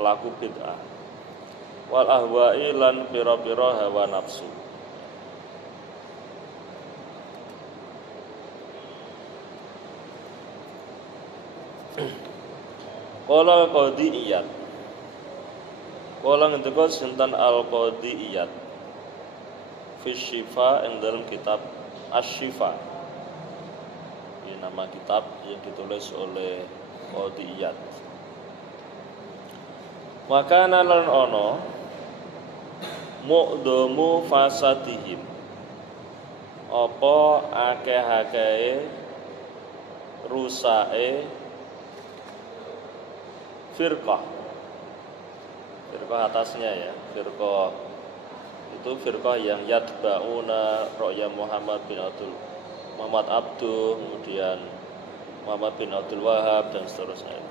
pelaku bid'ah, wal ahwa'i lan pira-pira hawa nafsu. Qala al-Qadhi Iyad, qala ngendika sinten al-Qadhi Iyad fi Syifa ing dalam kitab Asy-Syifa. Ini nama kitab yang ditulis oleh Qadhi Iyad. Makana lan ono mu'dhamu fasadihim, apa akeh-akehe rusake firqah atasnya ya, firqah itu firqah yang yatba'una Ra'ya Muhammad Abduh, kemudian Muhammad bin Abdul Wahab dan seterusnya.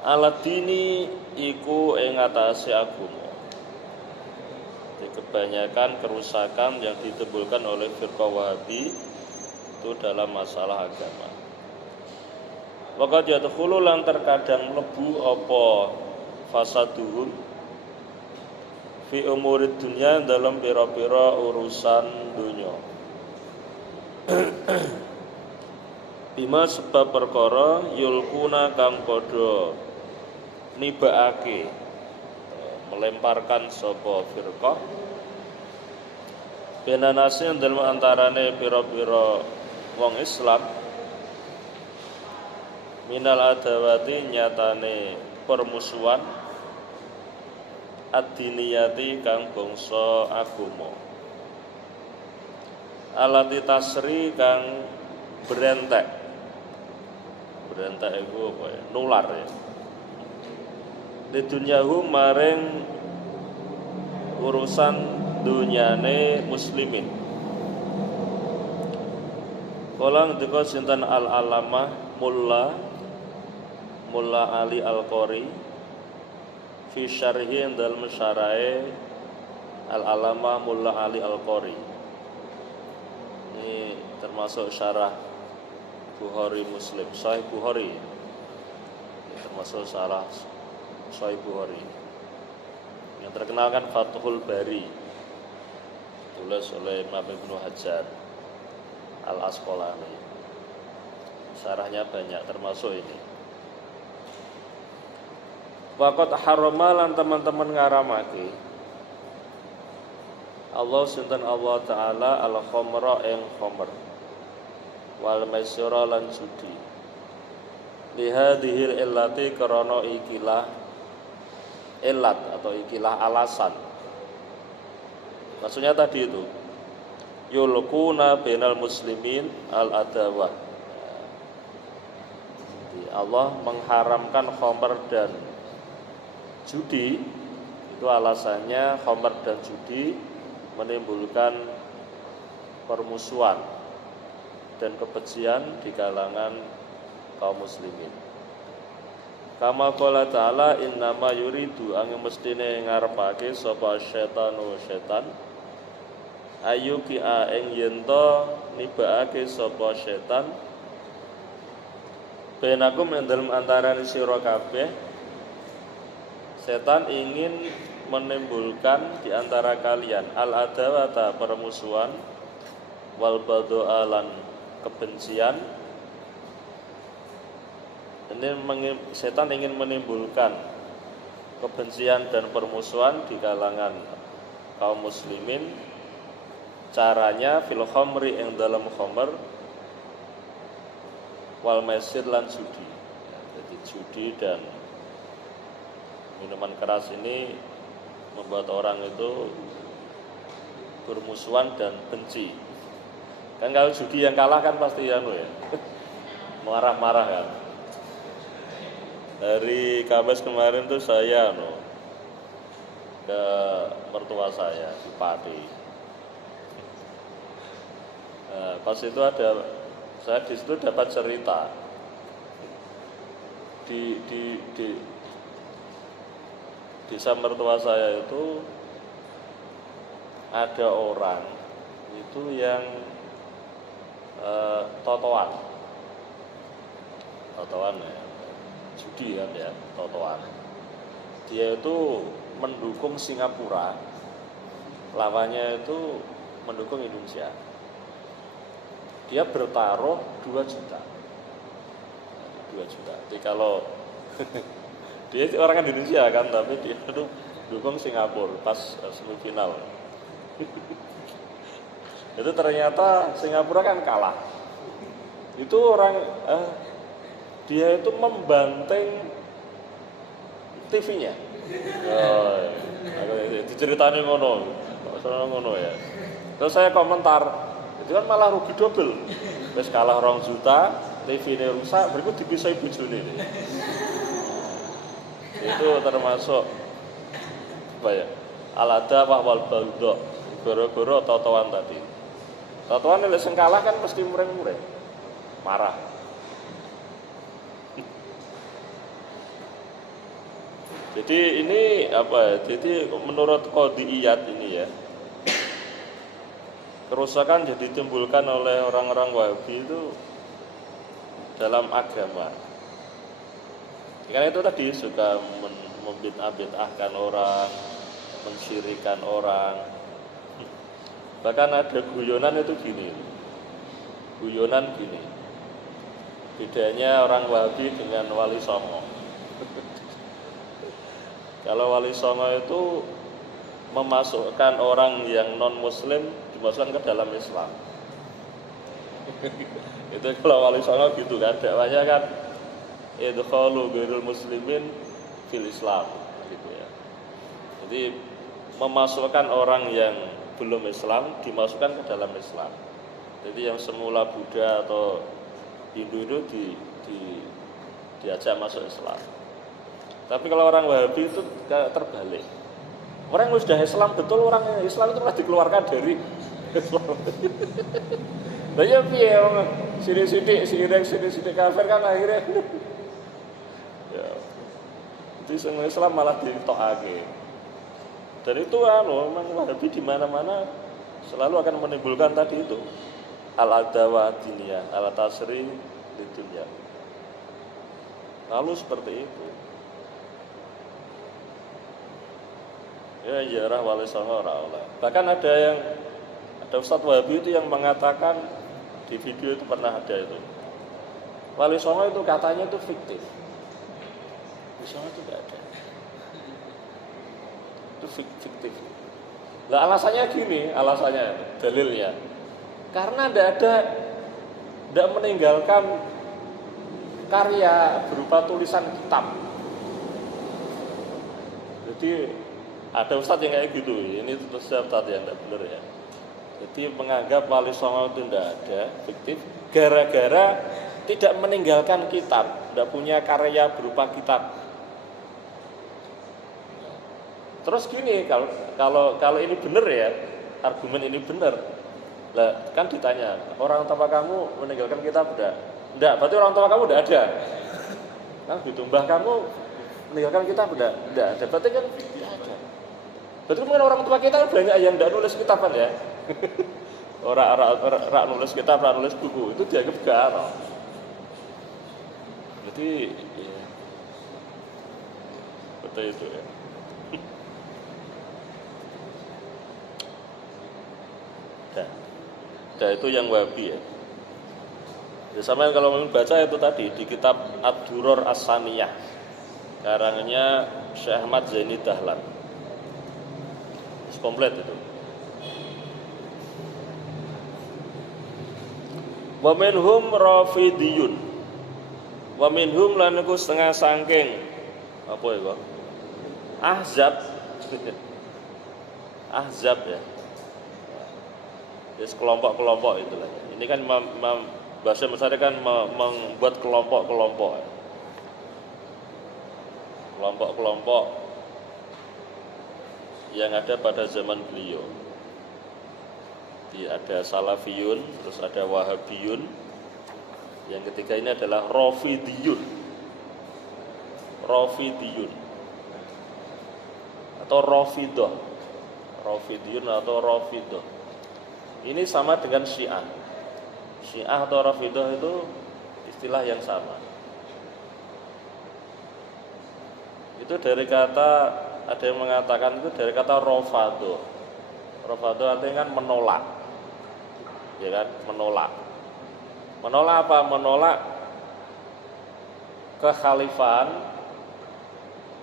Aladini iku ing atase agama. Kebanyakan kerusakan yang ditimbulkan oleh firqah Wahabi itu dalam masalah agama. Waqad yadkhulu lan terkadang mlebu apa fasaduhum fi umurid dunya dalam pira-pira urusan dunya. Bima sebab perkara yulkuna kang padha nibaake melemparkan sapa firqah benanase dalam antarane pira-pira wong Islam minal adawati nyatane permusuhan ad-diniyati kang bangsa agama alati tasri kang berentek itu apa ya? Nular ya di dunyahu maring urusan dunyane muslimin. Kala ngendika sinten al-alamah Mulla Ali Al-Qari fi syarhi dalam syarahe al-alamah Mulla Ali Al-Qari. Ini termasuk syarah Bukhari Muslim, Sahih Bukhari. Ini termasuk syarah Sahih Bukhari. Yang terkenal kan Fathul Bari, tulis oleh Imam Ibnu Hajar Al-Asqalani. Syarahnya banyak termasuk ini. Waqat harama lan teman-teman ngaramake Allah sinten Allah taala al-khamra ing khamr wal maisira lan judi lihadhil illati karana ikilah illat atau ikilah alasan. Maksudnya tadi itu yulquna bainal muslimin al-adawah. Allah mengharamkan khamr dan judi, itu alasannya khamr dan judi menimbulkan permusuhan dan kebencian di kalangan kaum muslimin. Kama qala ta'ala innama yuridu angin mestine ngarepake sapa syetanu setan ayyuki ing yenta nibaake sapa setan benakum ing dalem antarané sira kabeh. Setan ingin menimbulkan di antara kalian al-adawata permusuhan wal badha lan kebencian. Ini setan ingin menimbulkan kebencian dan permusuhan di kalangan kaum muslimin. Caranya fil khamri ing dalam khamr wal maisir lan judi. Jadi judi dan minuman keras ini membuat orang itu bermusuhan dan benci. Kan kalau judi yang kalah kan pasti ya marah-marah kan. Dari Kamis kemarin tuh saya ke mertua saya di Pati. Pas itu saya di situ dapat cerita di desa mertua saya itu ada orang itu yang totoan ya, judi kan ya, totoan. dia itu mendukung Singapura, lawannya itu mendukung Indonesia. Dia bertaruh 2 juta. 2 juta. Jadi kalau dia orang Indonesia kan, tapi dia itu dukung Singapura pas semifinal. Itu ternyata Singapura kan kalah. Itu orang dia itu membanting TV-nya. Diceritani ngono ya. Terus saya komentar, itu kan malah rugi double. Terus kalah 2 juta, TV-nya rusak, berikut dipisahi bojone. Itu termasuk apa ya? Al-adawah wal baghdha. Goro-goro totoan tadi. Totoan nek sing kalah kan mesti mureng-mureng. Marah. Jadi ini apa? Jadi menurut qadhiyat ini ya, kerusakan jadi ditimbulkan oleh orang-orang Wahabi itu dalam agama. Karena itu tadi suka membid'ah-bid'ahkan orang, mensyirikan orang. Bahkan ada guyonan itu gini. Guyonan gini. Bedanya orang Wahabi dengan Wali Songo. Kalau Wali Songo itu memasukkan orang yang non-muslim dimasukkan ke dalam Islam. Itu kalau Wali Songo gitu kan, dakwahnya kan idkhalu ghairul muslimin fil Islam gitu ya. Jadi memasukkan orang yang belum Islam dimasukkan ke dalam Islam. Jadi yang semula Buddha atau Hindu itu diajak masuk Islam. Tapi kalau orang Wahabi itu terbalik. Orang yang sudah Islam betul, orang yang Islam itu malah dikeluarkan dari Islam. Lah ya piye wong sithik kafir kan akhirnya ya. Jadi semua Islam malah ditokake. Dan itu memang Wahabi di mana-mana selalu akan menimbulkan tadi itu al-adawah diniyah, al-tasri di dunia. Lalu seperti itu. Ya jarah Wali Songo ora oleh. Bahkan ada Ustadz Wahabi itu yang mengatakan di video itu pernah ada itu. Wali Songo itu katanya itu fiktif. Wali Songo itu tidak ada. Itu fiktif. Nah alasannya gini, dalilnya. Karena tidak meninggalkan karya berupa tulisan kitab. Jadi ada ustadz yang kayak gitu, ini ustadz yang tidak benar ya. Jadi menganggap Wali Songo itu tidak ada, fiktif, gara-gara tidak meninggalkan kitab, tidak punya karya berupa kitab. Terus gini, kalau ini benar ya, argumen ini benar, lah kan ditanya, orang tua kamu meninggalkan kitab tidak? Tidak, berarti orang tua kamu tidak ada. Kan gitu, mbah kamu meninggalkan kitab tidak? Tidak ada, berarti kan tidak ada. Berarti kan orang tua kita banyak yang tidak nulis kitaban ya. Orang nulis kitab, orang nulis buku, itu dianggap garo. Jadi ya, betul itu ya. Nah itu yang Wahabi ya. Ya sama yang kalau membaca itu tadi di kitab Ad-Duror As-Saniyah, karangannya Syekh Ahmad Zaini Dahlan. Komplit itu. Wa minhum rafidiyun. Wa minhum lan iku setengah saking apa ya kok? Ahzab ya. Jadi kelompok-kelompok itulah. Ini kan bahasa besar kan membuat kelompok-kelompok. Kelompok-kelompok yang ada pada zaman beliau. Ada Salafiyun, terus ada Wahabiyun. Yang ketiga ini adalah Rafidiyun. Atau Rafidah. Rafidiyun atau Rafidah. Ini sama dengan Syiah. Syiah atau Rafidah itu istilah yang sama. Itu dari kata, ada yang mengatakan itu dari kata rofado. Rofado artinya kan menolak, ya kan, menolak. Menolak apa? Menolak kekhalifahan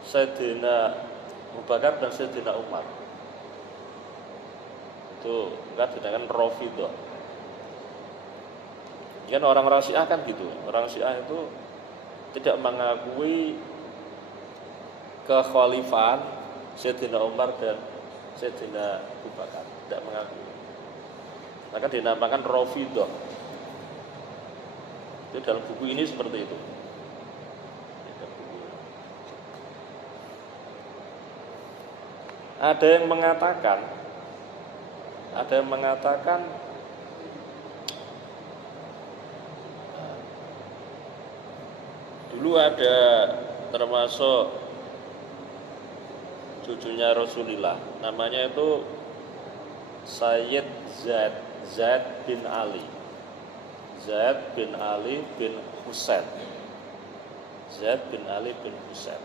Sayyidina Abu Bakar dan Sayyidina Umar. Itu kan dinamakan Rafidhah. Kan orang-orang Syiah kan gitu. Orang Syiah itu tidak mengakui kekhalifahan Sayyidina Umar dan Sayyidina Abu Bakar, tidak mengakui. Maka dinamakan Rafidhah. Itu dalam buku ini seperti itu. Ada yang mengatakan dulu ada termasuk cucunya Rasulullah, namanya itu Sayyid Zaid bin Ali. Zaid bin Ali bin Husain. Zaid bin Ali bin Husain.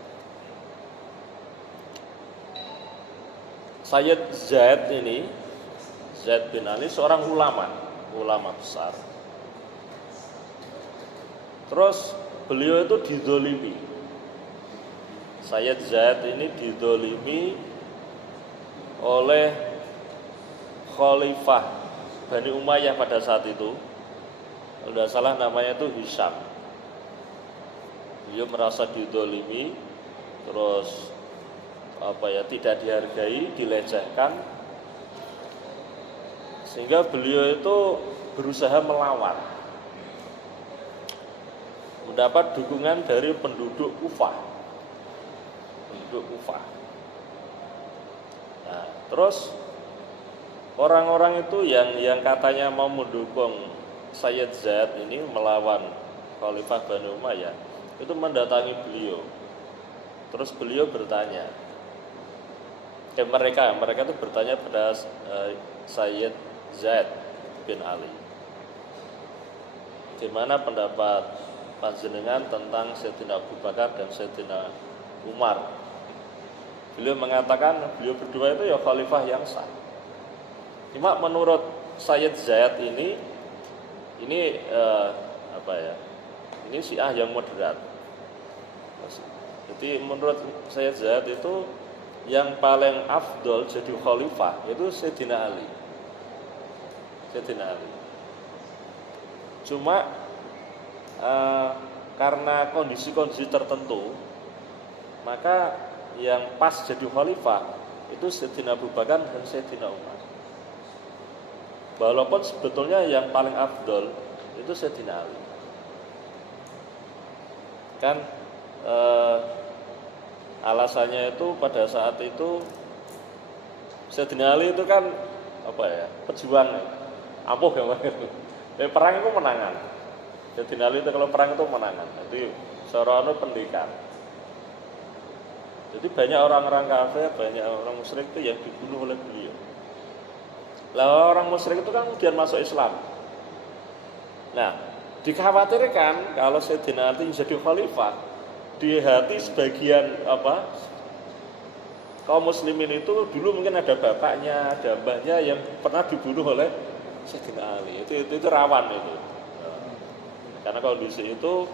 Sayyid Zaid ini, Zaid bin Ali seorang ulama besar. Terus beliau itu didolimi. Sayyid Zaid ini didolimi oleh Khalifah Bani Umayyah pada saat itu. Kalau tidak salah namanya itu Hisham. Beliau merasa didolimi, terus tidak dihargai, dilecehkan, sehingga beliau itu berusaha melawan, mendapat dukungan dari penduduk Kufah. Nah, terus orang-orang itu yang katanya mau mendukung Sayyid Zaid ini melawan Khalifah Bani Umayyah itu mendatangi beliau. Terus beliau bertanya, mereka itu bertanya pada Sayyid Zaid bin Ali, gimana pendapat panjenengan tentang Sayyidina Abu Bakar dan Sayyidina Umar? Beliau mengatakan beliau berdua itu ya khalifah yang sah. Cuma menurut Sayyid Zaid ini ini Syiah yang moderat. Jadi menurut Sayyid Zaid itu yang paling afdol jadi khalifah itu Sayyidina Ali. Cuma karena kondisi-kondisi tertentu, maka yang pas jadi khalifah itu Sayyidina Abu Bakar dan Sayyidina Umar. Walaupun sebetulnya yang paling afdol itu Sayyidina Ali. Kan alasannya itu pada saat itu Sayyidina Ali itu kan pejuang ampuh ya. Perang itu menangan. Sayyidina Ali itu kalau perang itu menangan. Jadi seorang pendidikan. Jadi banyak orang-orang kafir, banyak orang musyrik itu yang dibunuh oleh beliau. Lah orang musyrik itu kan kemudian masuk Islam. Nah, dikhawatirkan kalau Sayyidina Ali jadi khalifah, di hati sebagian kaum muslimin itu dulu mungkin ada bapaknya, ada mbahnya yang pernah dibunuh oleh Sayyidina Ali. Itu rawan itu. Karena kondisi itu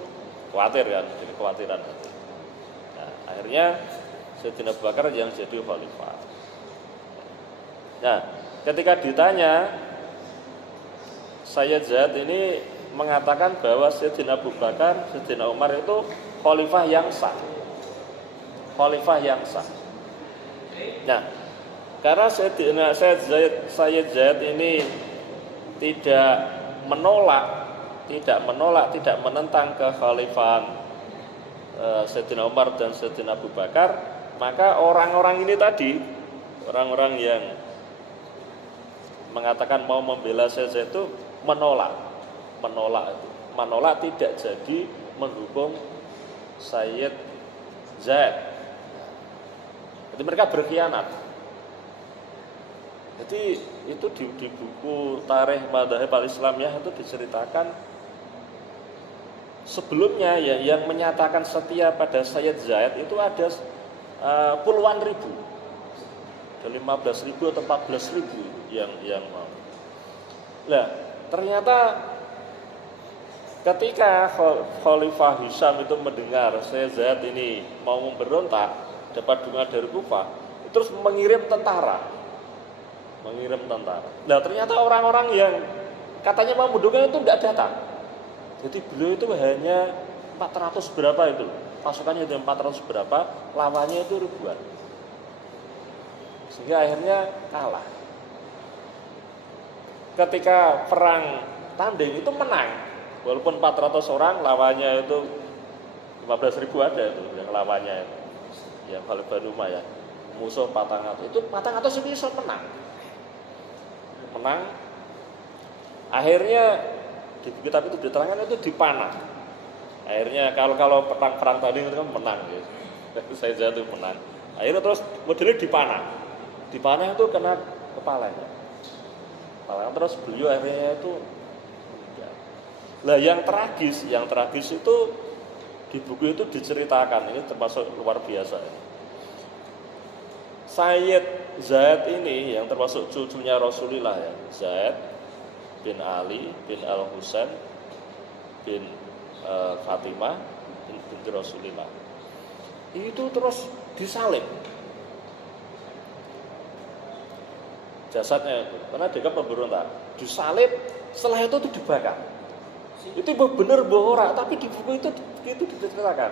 khawatir kan, jadi kekhawatiran hati. Nah, akhirnya Sayyidina Abu Bakar yang jadi khalifah. Nah, ketika ditanya, Sayyid Zaid ini mengatakan bahwa Sayyidina Abu Bakar, Sayyidina Umar itu khalifah yang sah. Nah, karena Sayyid Zaid ini tidak menentang kekhalifahan Sayyidina Umar dan Sayyidina Abu Bakar, maka orang-orang ini tadi, orang-orang yang mengatakan mau membela Sayyid Zaid itu menolak tidak jadi mendukung Sayyid Zaid. Jadi mereka berkhianat. Jadi itu di buku Tarikh Madzhab al-Islamiyah itu diceritakan sebelumnya yang menyatakan setia pada Sayyid Zaid itu ada puluhan ribu, dari 15.000 atau 14.000 yang mau. Nah, ternyata ketika Khalifah Hisham itu mendengar Sayyid Zaid ini mau memberontak, dapat dukungan dari Kufah, terus mengirim tentara. Nah, ternyata orang-orang yang katanya mau mendukung itu tidak datang. Jadi beliau itu hanya 400 berapa itu, pasukannya itu 400 berapa, lawannya itu ribuan. Sehingga akhirnya kalah. Ketika perang tanding itu menang. Walaupun 400 orang, lawannya itu 15.000 ada itu yang lawannya itu. Yang Khalifah Umayyah, musuh 400. Itu 400 itu bisa menang. Akhirnya di kitab itu diterangkan itu dipanah. Akhirnya kalau perang tadi itu kan menang gitu. Saya jatuh menang. Akhirnya terus modelnya dipanah. Dipanah itu kena kepalanya. Terus beliau akhirnya itu meninggal. Lah yang tragis itu di buku itu diceritakan, ini termasuk luar biasa. Sayyid Zaid ini yang termasuk cucunya Rasulullah ya, Zaid bin Ali bin Al-Husain bin Fatimah binti Rasulullah. Itu terus disalib jasadnya itu, karena dia pemberontak, disalib, setelah itu dibakar. Itu benar bohong, tapi di buku itu diceritakan.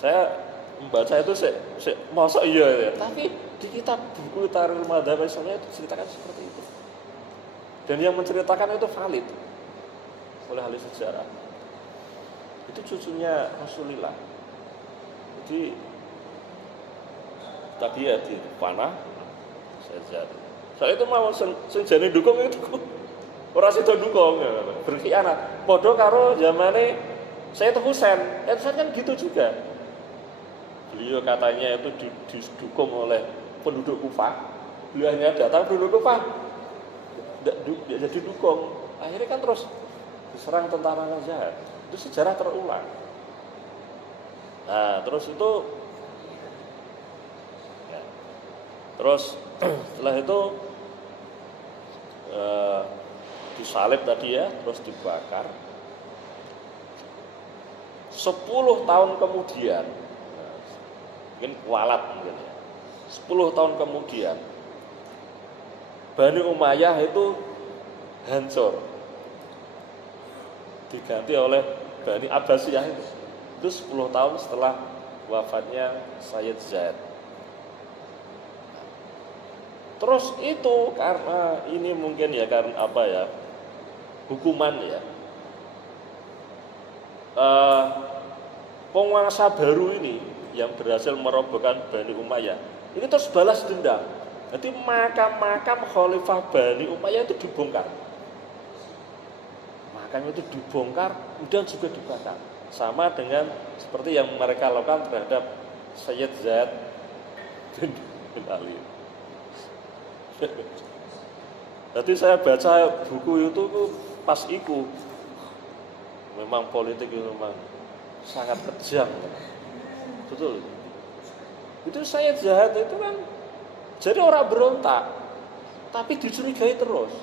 Saya membaca itu masa iya ya, tapi di kitab buku Tarikh Madhab Islamiyah itu diceritakan seperti itu. Dan yang menceritakan itu valid oleh ahli sejarah. Itu cucunya Rasulullah. Jadi tadi ya di panah saja. Saya itu mau senjane dukung itu ora sida dukung ya, berkhianat. Padha karo zamane Sayyid Husain. Husain kan gitu juga. Beliau katanya itu didukung oleh penduduk Kufah. Beliau hanya datang penduduk Kufah tidak jadi dukung. Akhirnya kan terus diserang tentara Zaid. Itu sejarah terulang. Nah, terus itu terus setelah itu disalib tadi ya, terus dibakar. 10 tahun kemudian, mungkin kualat mungkin ya. 10 tahun kemudian, Bani Umayyah itu hancur, diganti oleh Bani Abbasiyah itu 10 tahun setelah wafatnya Sayyid Zaid. Terus itu karena ini mungkin ya karena apa ya, hukuman ya, penguasa baru ini yang berhasil merobohkan Bani Umayyah ini terus balas dendam. Jadi makam-makam Khalifah Bani Umayyah itu dibongkar, makamnya itu dibongkar, kemudian juga dibakar, sama dengan seperti yang mereka lakukan terhadap Sayyid Zaid bin Ali. Jadi saya baca buku itu pas itu memang politik itu memang sangat kejam, betul. Itu Sayyid Zaid itu kan jadi orang berontak, tapi dicurigai terus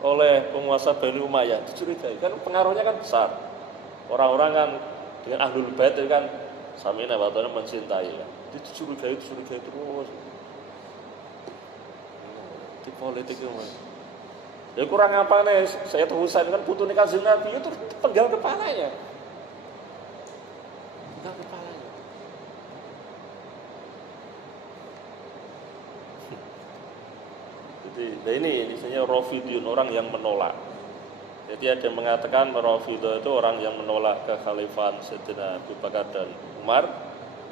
oleh penguasa Bani Umayyah, dicurigai kan pengaruhnya kan besar. Orang-orang kan dengan Ahlul Bait itu kan samina watana mencintai kan. Dicurigai terus. Di politik itu mas. Ya kurang apa nih? Saya tahu Husain kan putu nikah Nabi itu penggal kepalanya. Penggal kepalanya. Jadi, nah ini misalnya Rafidiyun, orang yang menolak. Jadi ada yang mengatakan Rafidiyun itu orang yang menolak kekhalifahan Sayyidina Abu Bakar dan Umar.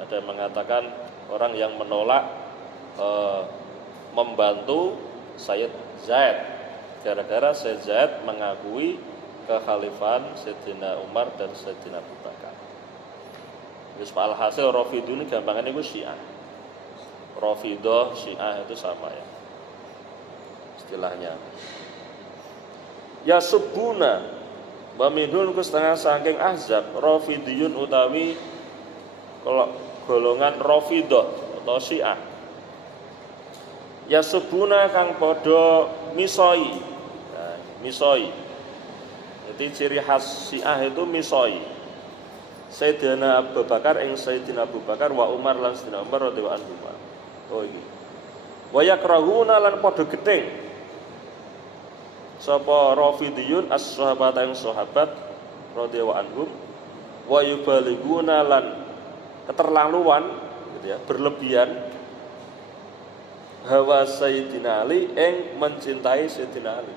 Ada yang mengatakan orang yang menolak membantu Sayyid Zaid, gara-gara Sayyid Zaid mengakui kekhalifahan Sayyidina Umar dan Sayyidina Abu Bakar. Terus alhasil Rafidun ini gampangannya itu Syiah. Rafidah, Syiah itu sama ya istilahnya. Ya subuna Wa minhum setengah saking ahzab Rafidiyun utawi golongan Rafidah atau Syiah. Yasubuna kang padha misoi. Nah, misoi. Jadi ciri khas Syiah itu misoi. Sayyidina Abu Bakar ing Sayyidina Abu Bakar wa Umar lan Sayyidina Umar radhiyallahu anhu. Oh iki. Wa yakrahuna lan padha gething sapa Rafidiyun as-sahabat yang sahabat radhiyallahu anhum wa yubaliguna lan keterlaluan gitu ya, berlebihan hawa Sayyidina Ali ing mencintai Sayyidina Ali.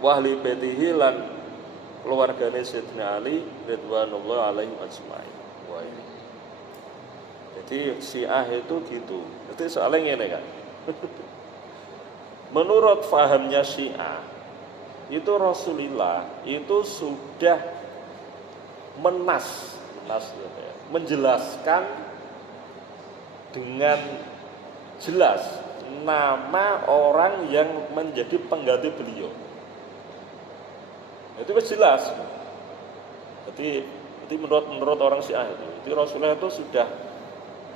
Wa ahli baitihi lan keluargane Sayyidina Ali ridwanullah alaihi ajmain. Wah ini. Jadi Syiah itu gitu. Itu soalnya ngene kan. Menurut fahamnya Syiah itu Rasulullah itu sudah menjelaskan dengan jelas nama orang yang menjadi pengganti beliau. Itu jelas. Jadi menurut orang Syiah itu, jadi Rasulullah itu sudah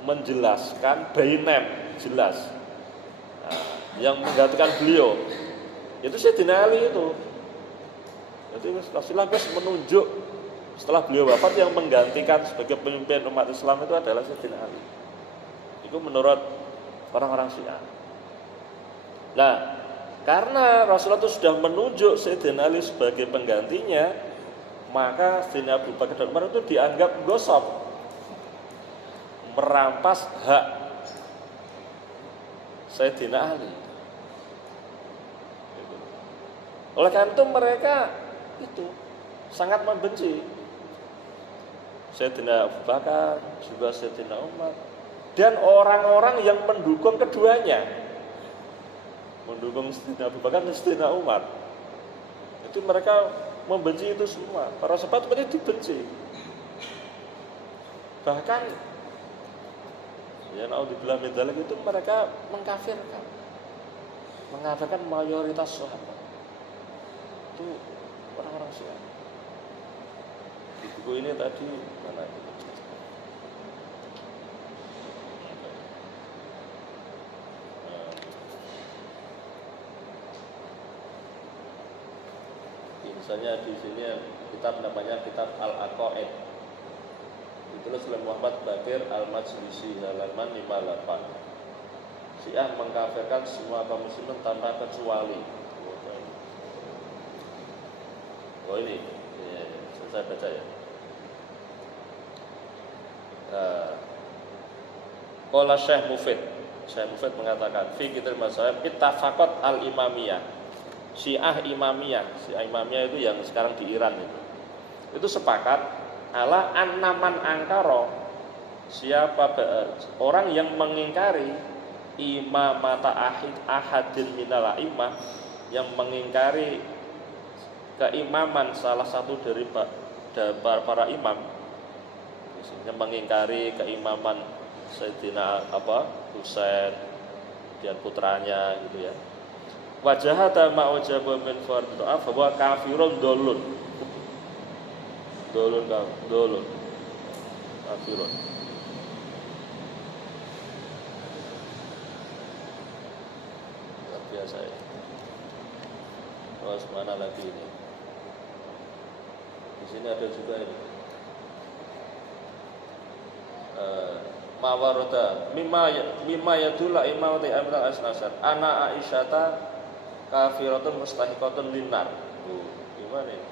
menjelaskan by name jelas. Nah, yang menggantikan beliau itu Sayyidina Ali itu. Jadi Rasulullah menunjuk setelah beliau wafat yang menggantikan sebagai pemimpin umat Islam itu adalah Sayyidina Ali. Itu menurut orang-orang Syiah. Nah, karena Rasulullah itu sudah menunjuk Sayyidina Ali sebagai penggantinya, maka Sayyidina Abu Bakar dan Umar itu dianggap gosok, merampas hak Sayyidina Ali. Oleh karena itu mereka itu sangat membenci Sayyidina Abu Bakar, juga Sayyidina Umar, dan orang-orang yang mendukung keduanya, mendukung Sayyidina Abu Bakar dan Sayyidina Umar. Itu mereka membenci itu semua. Para sahabat mereka dibenci. Bahkan ya naudzubillah min dzalik itu mereka mengkafirkan, mengatakan mayoritas sahabat itu orang-orang Syiah. Di buku ini tadi mana itu? Misalnya di sini kitab namanya kitab Al-Aqaid, ditulis oleh Muhammad Bakir Al-Majlisi halaman 58. Syiah mengkafirkan semua kaum muslimin tanpa kecuali. Oh ini ya, saya baca ya. Qala Syekh Mufid mengatakan fi kitab mazhab ittafaqat al-imamiyah. Syiah Imamiyah itu yang sekarang di Iran itu sepakat ala annaman angkara, siapa orang yang mengingkari imamata ahadin minal imam, yang mengingkari keimaman salah satu dari para imam, yang mengingkari keimaman Sayyidina Husain dan putranya gitu ya. Wajahata ma'ujaba min fardhu bahwa kafirun dolun kafirun. Luar biasa ya. Terus mana lagi ini? Di sini ada juga ini. Mawaroda mimma yadula imamati amil asnasar ana Aisyata kafiratun mustahiqatun linnar. Gimana ini?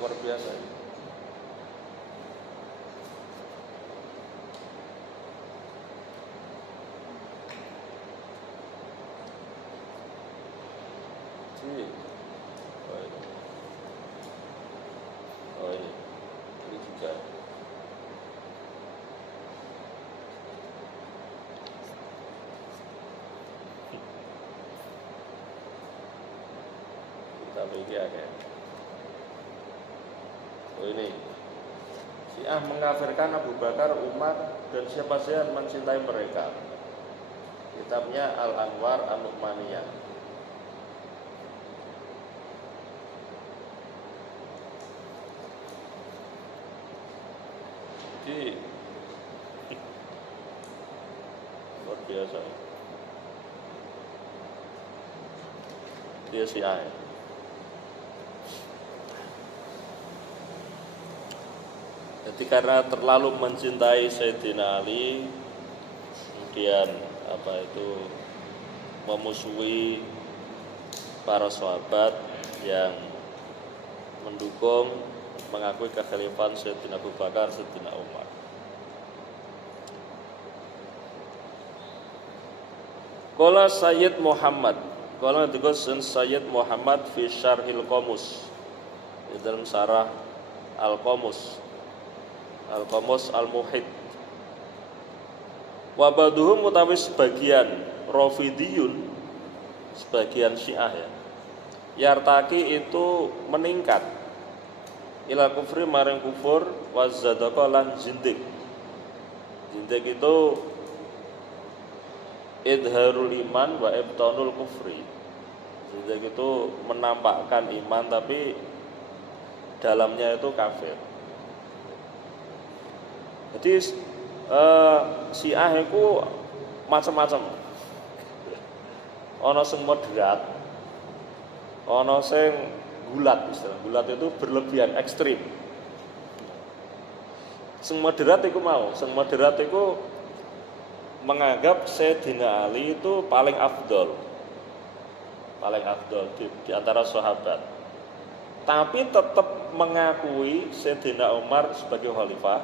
Luar biasa ini. Oh ini juga. Oh ini Syiah mengkafirkan Abu Bakar, Umar, dan siapa saja yang mencintai mereka. Kitabnya Al-Anwar An-Nu'maniyah. Ini luar biasa. Dia Syiah. Jadi karena terlalu mencintai Sayyidina Ali, kemudian memusuhi para sahabat yang mendukung mengakui kekhalifahan Sayyidina Abu Bakar, Sayyidina Umar. Qala Sayyid Muhammad, qala dikusun Sayyid Muhammad fi Syarhil Qamus, di dalam syarah Al-Qamus Al-Muhid. Wa ba'duhum utawi sebagian Rafidiyun, sebagian Syiah ya, yartaki itu meningkat ila kufri maring kufur, wa zadaqa lan zindik. Zindik itu idharul iman wa ibtanul kufri. Zindik itu menampakkan iman tapi dalamnya itu kafir. Jadi Syiah itu macam-macam. Ono sing moderat, ono sing gulat, istilah gulat itu berlebihan, ekstrim. Sing moderat itu menganggap Sayyidina Ali itu paling afdol di antara sahabat. Tapi tetap mengakui Sayyidina Umar sebagai khalifah,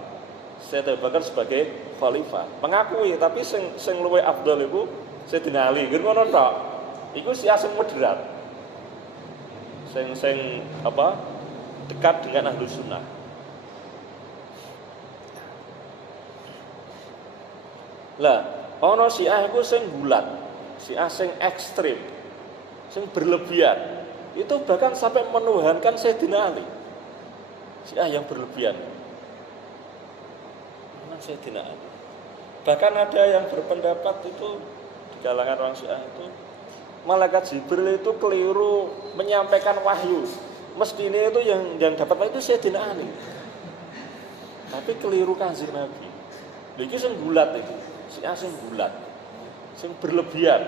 Sayyidina Abu Bakar sebagai khalifah. Mengakui, tapi sing luwih afdol itu Sayyidina Ali. Ngono tok. Iku Syiah sing moderat. Sing dekat dengan Ahlus Sunnah. Lah, ana Syiah iku sing gulat, Syiah sing ekstrim, sing berlebihan. Itu bahkan sampai menuhankan Sayyidina Ali. Syiah yang berlebihan. Mana Sayyidina Ali? Bahkan ada yang berpendapat itu di kalangan orang Syiah itu, malaikat Jibril itu keliru menyampaikan wahyu. Mestinya itu yang dapat wahyu itu Sayyidina Ali. Tapi keliru Kanjeng Nabi. Iki sing gulat itu. Syiah sing gulat. Sing berlebihan.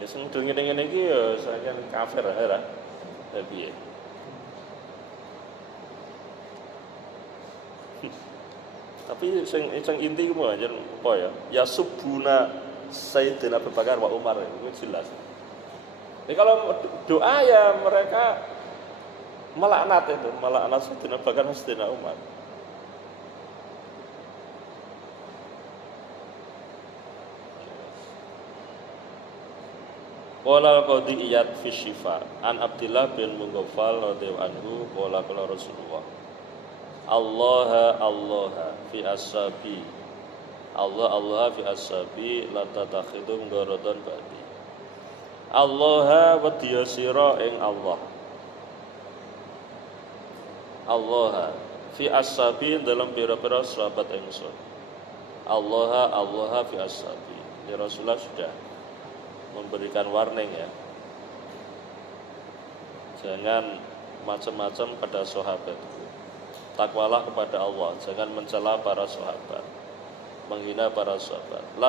Ya sing ngene-ngene iki ya saking kafir ora. Tapi ya. Tapi sing inti ku aja apa ya? Ya subuna Sayyidina Abu Bakar wa Umar itu jelas. Jadi kalau doa ya mereka melaknat Sayyidina Abu Bakar dan Sayyidina Umar. Qala al-Qadhi Iyad fi Syifa an Abdullah bin Mughaffal radhiyallahu anhu qala Rasulullah Allah fi ashabi Allah fi ashabi la tatakhidum garadan ba'di. Allah wadiya sira ing Allah fi ashabi dalam pira-pira sahabat ingsun. Allah fi ashabi. Ya Rasulullah sudah memberikan warning ya. Jangan macam-macam pada sahabat. Takwalah kepada Allah, jangan mencela para sahabat, menghina para sahabat. La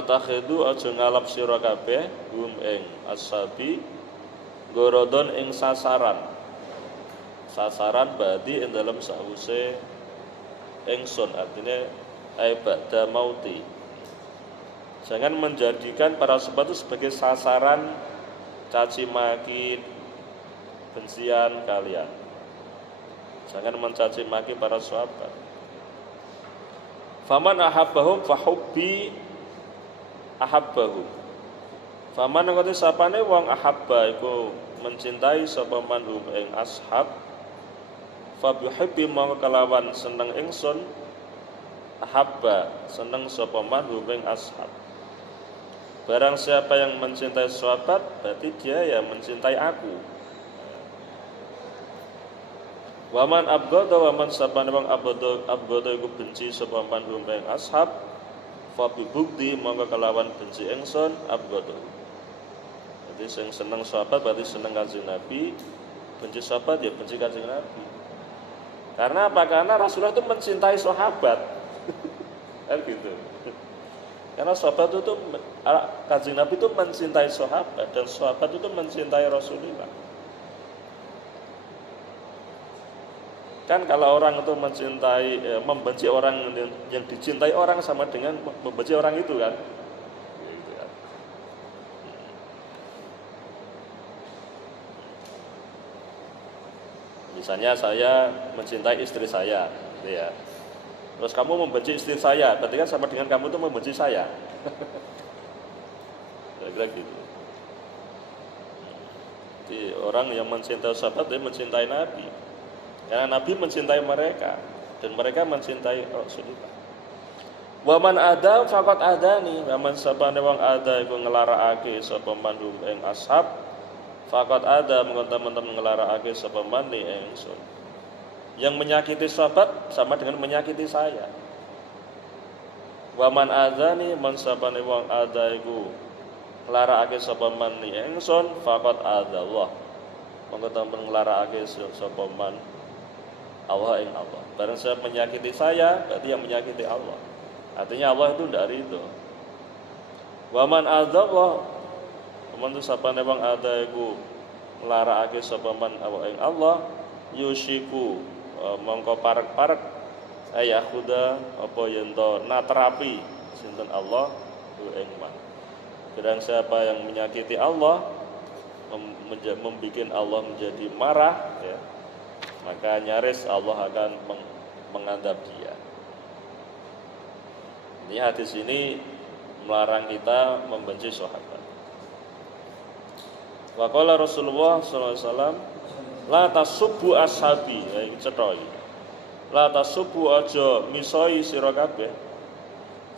takhidu aja ngalap sira kabeh hum ing ashabi gorodon ing sasaran badi ing dalam sause ingsun, artinya ba'da mauti. Jangan menjadikan para sahabat itu sebagai sasaran caci maki, bencian kalian. Jangan mencaci maki para sahabat. Faman ahabbahum fahubbi ahabbahum. Faman ngati sapane wong ahabba iku mencintai sapa man hum ing ashab, fa bihibbi mongko kelawan seneng ingsun, ahabba seneng sapa man hum ing ashab. Barang siapa yang mencintai sahabat, berarti dia ya mencintai aku. Waman abghada waman sabana wong abghada iku benci sapa man hum ing ashab, fa bi bugdi mongko kelawan benci ingsun abghada. Jadi sing seneng sahabat berarti seneng Kanjeng Nabi, Benci sahabat ya benci Kanjeng Nabi. Karena apa? Karena Rasulullah itu mencintai sahabat. Kan gitu. Karena sahabat itu Kanjeng Nabi itu mencintai sahabat dan sahabat itu mencintai Rasulullah. Kan kalau orang itu membenci orang yang dicintai orang sama dengan membenci orang itu kan. Misalnya saya mencintai istri saya, gitu ya. Terus kamu membenci istri saya, berarti kan sama dengan kamu itu membenci saya. Kira-kira gitu. Jadi orang yang mencintai sahabat dia mencintai Nabi. Karena Nabi mencintai mereka dan mereka mencintai Rasulullah. Wa man ada faqat adani, wa man sabane wong ada iku nglarakake sapa manhum ing ashab, faqat ada mengko teman-teman nglarakake sapa mani ingsun. Yang menyakiti sahabat sama dengan menyakiti saya. Wa man adani man sabane wong ada iku nglarakake sapa mani ingsun, faqat ada Allah. Mengko teman nglarakake sapa man Allah ing Allah. Barang saya menyakiti saya, berarti yang menyakiti Allah. Artinya Allah itu tidak ridho. Wa man adzallah, man sapane wong ada iku nglarakake sapa man ing Allah, yusiku mongko parek-parek ayakhuda apa yen to naterapi sinten Allah ing man. Sedang siapa yang menyakiti Allah, membikin Allah menjadi marah, ya, maka nyaris Allah akan mengadab dia. Ini hadis ini melarang kita membenci sahabat. Wa qala Rasulullah sallallahu alaihi wasallam, la tasubbu ashabi, iki cetha iki. La tasubbu aja misoi sira kabeh.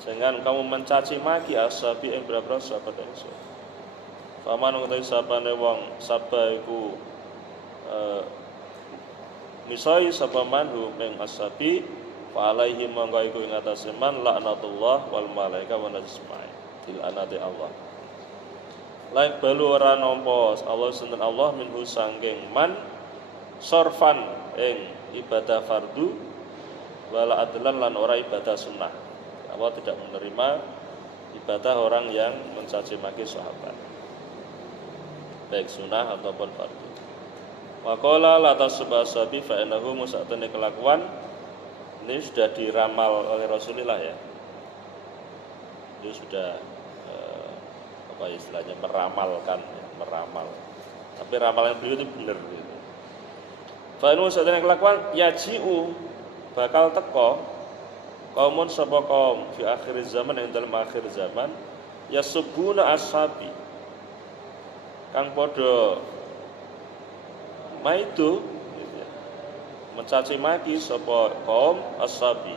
Jangan kamu mencaci maki ashabi ing boro-boro sahabat ingsun. Paman utawi sapane wong sapa iku misai sapa manhu ing ashabi fa alaihi mangka iku ing atase man laknatullah wal malaika wa najmai til anati Allah. Laik balu ora nampa Allah sinten Allah minhu sangking man sorfan ing ibadah fardu wala adlan lan ora ibadah sunnah. Allah tidak menerima ibadah orang yang mencaci maki sahabat, baik sunnah ataupun fardu. Waqala la tasbasabi fa innahu musatane kelakuan ini sudah diramal oleh Rasulullah ya. Itu sudah apa istilahnya meramalkan ya, meramal. Tapi ramalan beliau itu benar gitu. Fa innahu musatane kelakuan yaji'u bakal teko kaumun sapa kaum fi akhir zaman yang dalam akhir zaman yasubuna ashabi kang padha maitu mencaci maki sapa kaum ashabi.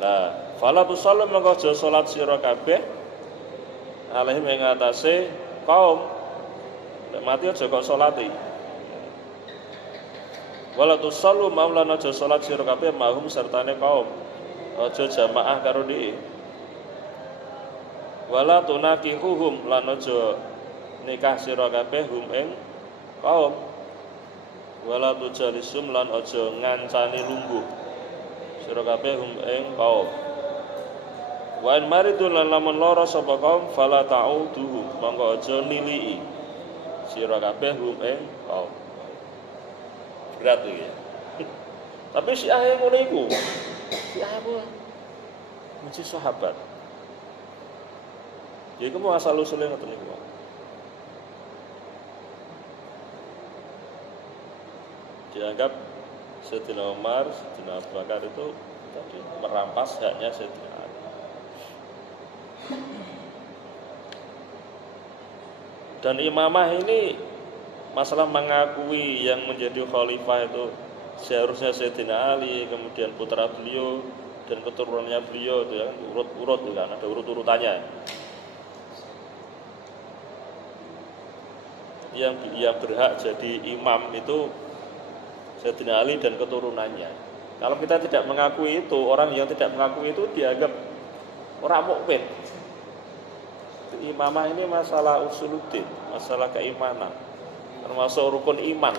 Nah, fala tusallu mengko aja salat sira kabeh alaihim ing atase kaum. Nek mati aja kok salati. Wala tusallu maulana aja salat sira kabeh mahum sertane kaum. Aja jamaah karo dhek. Wala tunakihuhum lan aja nikah sira kabeh hum ing kaum. Wala tujalisum lan aja ngancani lungguh sira kabeh hum ing kaum. Wa in maridun lan lamun lara sapa kaum fala ta'uduhu monggo aja nilii sira kabeh hum ing kaum. Berat iki. Tapi si ae ngono iku. Si ae apa? Benci sahabat. Ya iku mau asal usule ngoten niku. Dianggap Sayyidina Umar, Sayyidina Abu Bakar itu tadi merampas haknya Sayyidina Ali. Dan imamah ini masalah mengakui yang menjadi khalifah itu seharusnya Sayyidina Ali, kemudian putra beliau dan keturunannya beliau itu ya, urut-urut itu kan, ada urut-urutannya. Yang berhak jadi imam itu Sayyidina Ali dan keturunannya. Kalau kita tidak mengakui itu, orang yang tidak mengakui itu dianggap orang mukmin. imamah ini masalah usuluddin, masalah keimanan, termasuk rukun iman.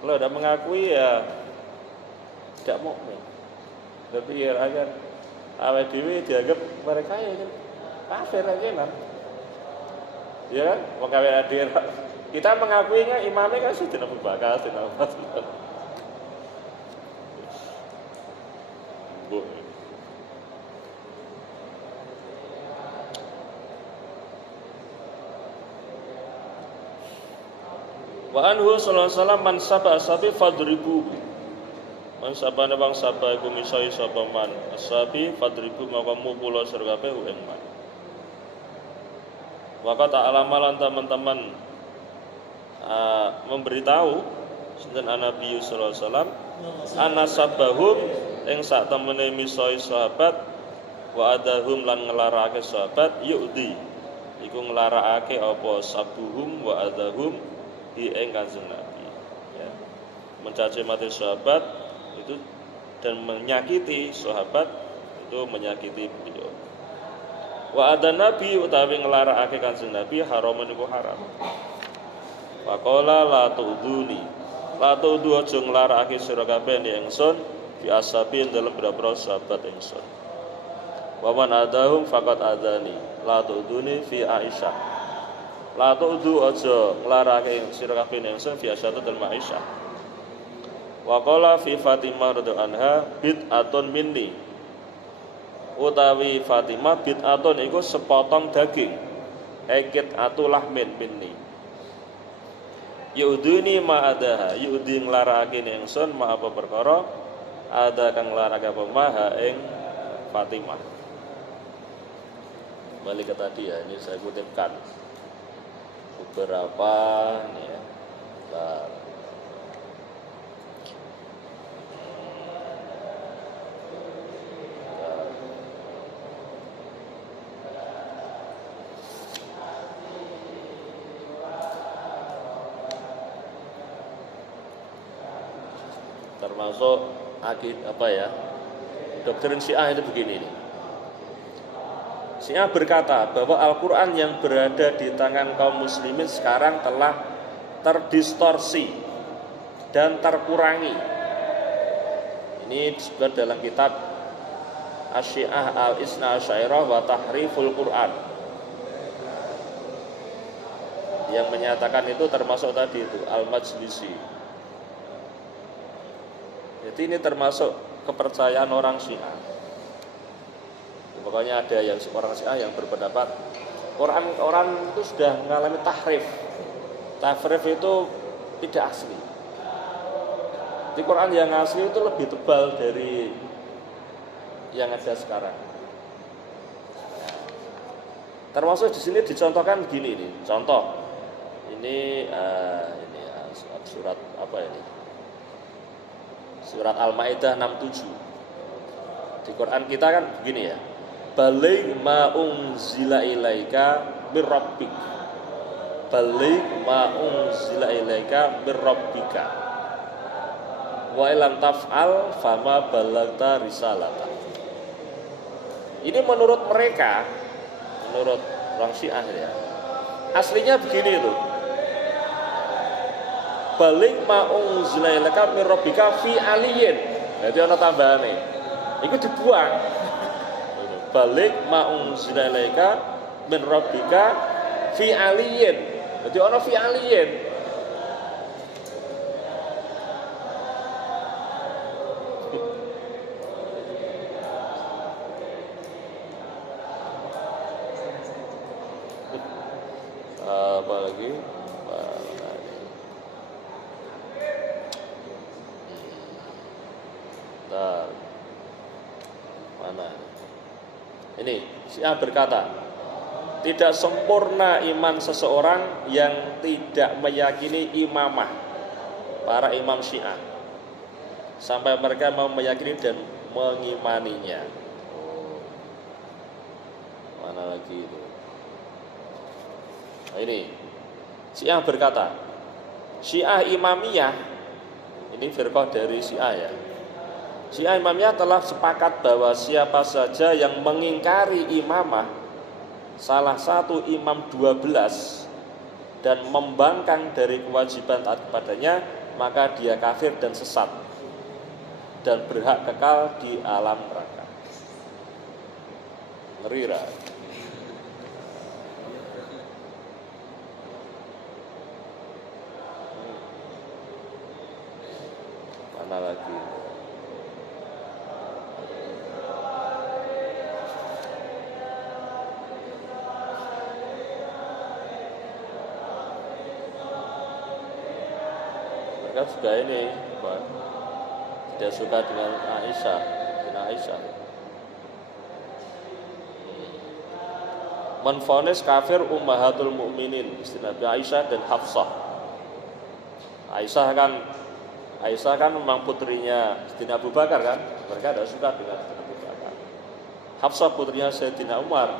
Kalau tidak mengakui ya tidak mukmin. Tapi ya agar awal dewi dianggap mereka ya kan kafir aja kan. Ya kan, mengkawin hadir. Kita mengakuinya imamnya kan Sayyidina Abu Bakar, Sayyidina Umar. Wa anhu sallallahu alaihi wasallam man saba asabi fadribu. Man sabane wong saba iku misai sapa man asabi fadribu maka mukula sira kabeh ing man. Wa ta'ala lan teman-teman memberitahu sinten Nabi sallallahu alaihi wasallam ana sabahum ing sak temene misai sahabat wa adahum lan nglarake sahabat yudi iku nglarakake apa sabuhum wa adahum di Kanjeng Nabi ya. Mencaci mati sahabat itu dan menyakiti sahabat itu menyakiti beliau. Wa ada Nabi utawi nglarakake Kanjeng Nabi haramun iku haram. Faqala la tu'duni la tu'du aja nglarakake sira kabeh ingsun fi asabin dalam boro sahabat ingsun. Wa man adahum faqat adani la tu'duni fi Aisyah. La tu'du aja nglarake sira kabeh ingsun fi Aisyah dan Aisyah. Wa qala fi Fatimah radhiyallahu anha bid'atun minni. Utawi Fatimah bid'atun iku sepotong daging. Ekit atulah minni. Yuduni ma adaha, yudi nglarake ingsun ma apa perkara ada kang nglarake apa maha ing Fatimah. Balik ke tadi ya, ini saya kutipkan beberapa nih ya. Termasuk apa ya, doktrin Syiah itu begini nih. Syiah berkata bahwa Al-Quran yang berada di tangan kaum muslimin sekarang telah terdistorsi dan terkurangi. Ini disebut dalam kitab Asy-Syiah Al-Isna Asy'ariyah wa Tahriful Quran. Yang menyatakan itu termasuk tadi itu Al-Majlisi. Jadi ini termasuk kepercayaan orang Syiah. Pokoknya ada yang orang Syiah yang berpendapat Quran itu sudah mengalami tahrif. Tahrif itu tidak asli. Di Quran yang asli itu lebih tebal dari yang ada sekarang. Termasuk di sini dicontohkan begini nih. Contoh ini surat apa ini? Surat Al-Maidah 67. Di Quran kita kan begini ya. Baligh ma unzila ilaika mir rabbik. Baligh ma unzila ilaika mir rabbika. Wa illam taf'al fama balagta risalata. Ini menurut mereka, menurut orang Syiah ya. Aslinya begini itu. Baligh ma unzila ilaika mir rabbika fi aliyin. Jadi ana tambahane. Iku dibuang. Balik ma'ung zinalaika min rabbika fi aliyin. Jadi ana fi aliyin. Apa lagi? Mana? Ini Syiah berkata, tidak sempurna iman seseorang yang tidak meyakini imamah para imam Syiah sampai mereka mau meyakini dan mengimaninya. Mana lagi itu? Nah, ini Syiah berkata, Syiah Imamiyah ini firqah dari Syiah ya. Syiah imamnya telah sepakat bahwa siapa saja yang mengingkari imamah salah satu imam 12 dan membangkang dari kewajiban taat kepadanya, maka dia kafir dan sesat dan berhak kekal di alam neraka. Ngeri lah. Mana lagi? Mereka juga ini tidak suka dengan Aisyah, menvonis kafir ummahatul mukminin, istri Nabi Aisyah dan Hafsah. Aisyah kan memang putrinya Sayyidina Abu Bakar kan, mereka tidak suka dengan Sayyidina Abu Bakar. Hafsah putrinya Sayyidina Umar.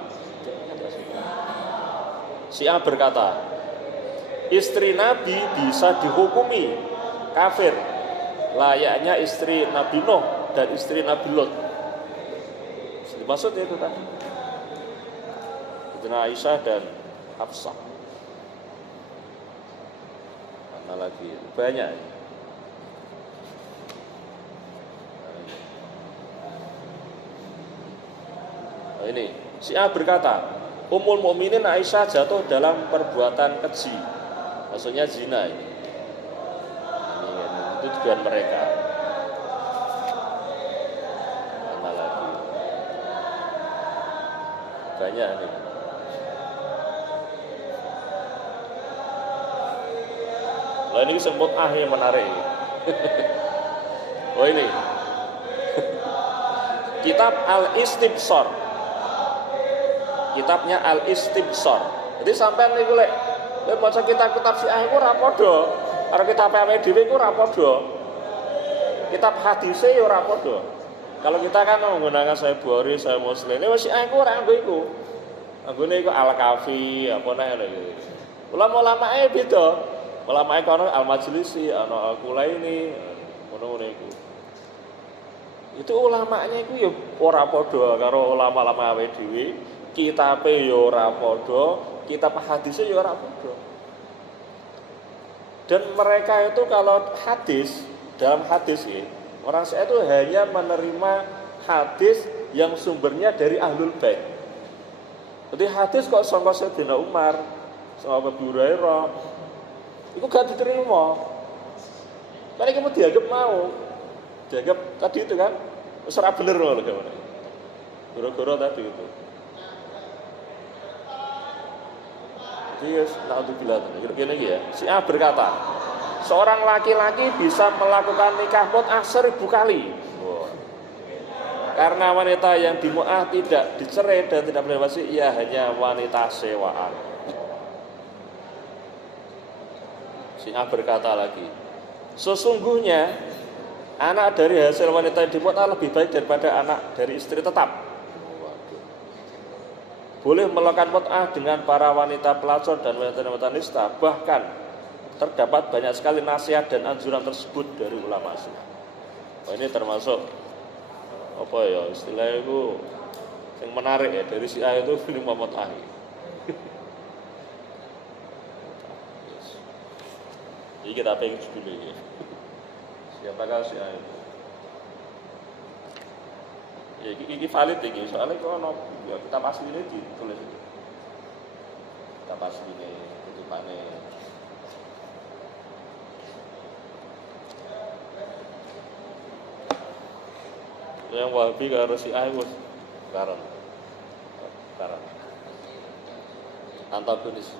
Syiah berkata, istri Nabi bisa dihukumi kafir layaknya istri Nabi Nuh dan istri Nabi Lot. Maksudnya itu tadi Sayyidina Aisyah dan Hafsah. Mana lagi? Banyak. Nah, ini Syiah berkata, Ummul Mukminin Aisyah jatuh dalam perbuatan keji, maksudnya zina ini. Itu tujuan mereka. Mana lagi? Banyak nih. Lah ini sebut yang menarik. Oh ini kitab Al-Istibsar, kitabnya Al-Istibsar. Jadi sampai nih gue baca kitab-kitab Syiah itu ora padha karo kitab awake dhewe iku ora padha. Kitab hadise ya ora padha. Kalau kita kan menggunakan Sahih Bukhari, Sahih Muslim, ini Syiah iku ora nggo iku. Anggone iku Al-Kafi apa nek ngono iki. Ulama-ulamae beda. Ulama kono Al-Majlisi, ana Al-Kulaini, ngono-ngono iku. Itu ulamanya iku ya ora padha karo ulama-ulama awake dhewe, kitabe ya ora padha, kitab hadise ya ora padha. Dan mereka itu kalau hadis, dalam hadis ya, orang Syiah itu hanya menerima hadis yang sumbernya dari Ahlul Bait. Jadi hadis kok sangka Sayyidina Umar, sangka Abu Hurairah, itu gak diterima. Karena kamu dianggap dianggap tadi itu kan, ora bener loh gimana. Goro-goro tadi itu. Jadi naudzubillah. Kira-kira lagi ya. Syiah berkata, seorang laki-laki bisa melakukan nikah mut'ah 1000 kali. Wow. Karena wanita yang dimu'ah tidak dicerai dan tidak boleh wasi, ia hanya wanita sewaan. Syiah berkata lagi, sesungguhnya anak dari hasil wanita yang dimu'ah lebih baik daripada anak dari istri tetap. Boleh melakukan mut'ah dengan para wanita pelacur dan wanita-wanita nista. Bahkan terdapat banyak sekali nasihat dan anjuran tersebut dari ulama Syiah. Ini termasuk apa ya istilahnya itu yang menarik ya dari Syiah itu film mut'ah. Jadi kita pengen dulu ya. Siapakah Syiah itu? Ya ini valid iki, soalnya kalau ya kita asli ini ditulis itu. Kita asli ini tutupane. Yang Wahabi karo Syiah wis bareng. Antagonis.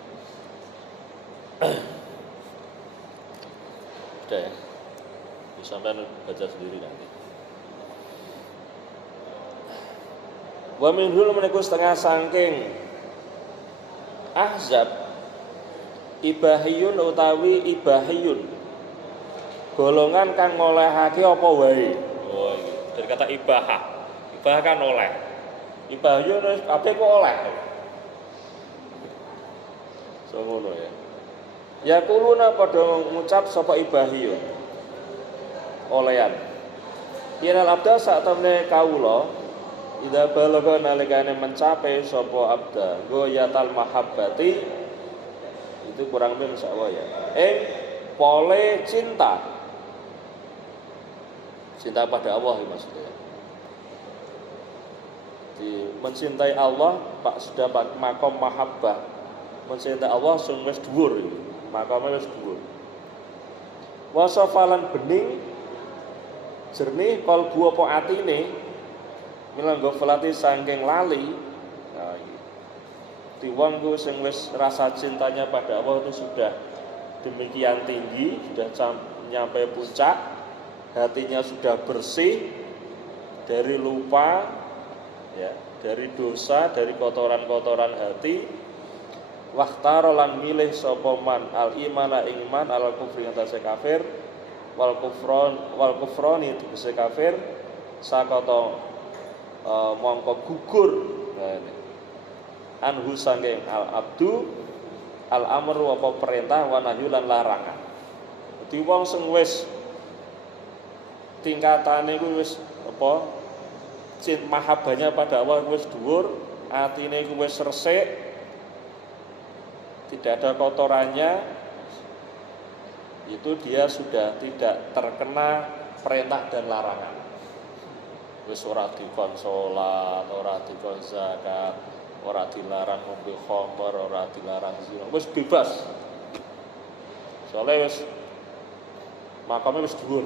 Udah ya. Sampai baca sendiri nanti. Wa minhul menika setengah saking Ahzab ibahiyun utawi ibahiyun golongan kang ngolehake apa wae. Oh iki dari kata ibahah. Ibahah kan oleh. Ibahiyun kabeh kok oleh. Semono ya. Yaquluna padha ngucap sapa ibahiyun. Olehan. Yenal abda sak temne kawula ida balagha nalikane mencapai sapa abda goyatal mahabbati itu kurang lebih insyaallah ya. Pole cinta pada Allah ya maksudnya. Mencintai Allah Pak sudah makom mahabbah. Mencintai Allah sing wis dhuwur iki. Makame wis dhuwur. Wasafalan bening jernih kalbu apa atine milanggo velati saking lali. Nah iki. Wong ku sing wis rasa cintanya pada Allah itu sudah demikian tinggi, sudah nyampe puncak, hatinya sudah bersih dari lupa ya, dari dosa, dari kotoran-kotoran hati. Waktaro lan milih sapa man al imana ing iman al kufri atase kafir wal kufroni tegese kafir sakata mongko gugur. Nah ini anhu saking al abdu al amru apa perintah wa nahyu lan larangan. Dadi wong sing wis tingkatane kuwi wis apa mahabbahnya pada Allah wis dhuwur, atine kuwi wis resik, tidak ada kotorannya, itu dia sudah tidak terkena perintah dan larangan. Wis ora dikon salat, ora dikon zakat, ora dilarang ngombe khamr, ora dilarang zina, wis bebas. Soale wis makame wis dhuwur.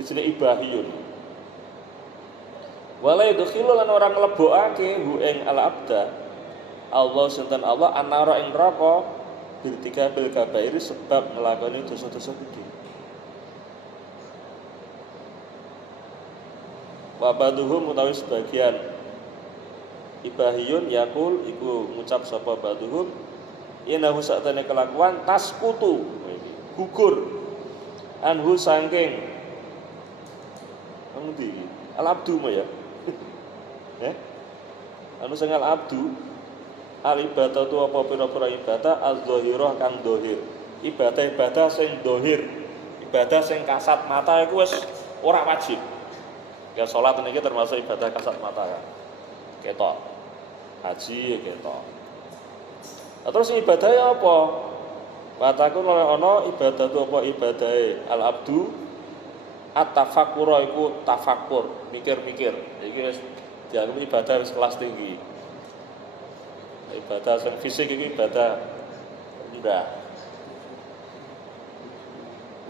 Iki ibahiyun. Wala yadkhilu lan ora nglebokake hu ing al abda Allah sinten Allah anara ing neraka birtika bil kabairi sebab nglakoni dosa-dosa gede. Wa baduhum utawi sebagian ibahiyun yakul iku ngucap sapa baduhum inahu satene kelakuan taskutu gugur anhu saking ngendi al abdu ya. Anu sing al abdu al ibadah tu apa pira-pira ibadah az-zahirah kang dohir. Ibadah sing dohir, ibadah sing kasat mata iku wis ora wajib. Ya salat niki termasuk ibadah kasat mata kan. Ketok. Haji ketok. Terus ibadahnya apa? Bataku ana ibadah tu apa ibadahe al abdu at-tafakkur iku tafakkur, mikir-mikir. Iki wis dianggap ibadah wis kelas tinggi. Ibadah sing fisik iki ibadah rendah.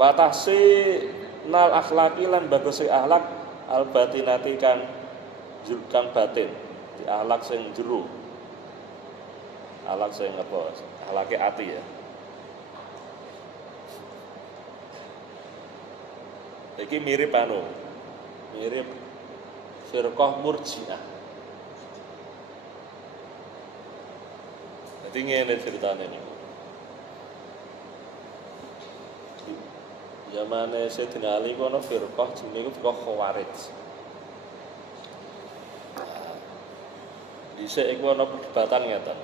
Wa tahsinal akhlaqi lan bagusi akhlak al batinati kang batin. Di akhlak sing jero. Akhlak sing apa? Akhlake ati ya. Iki mirip firqah Murji'ah. Dadi ngene ceritane niku. Zamane Sayyidina Ali kono firqah jenenge firqah Khawarij. Dhisik iku ana perdebatan ngeten.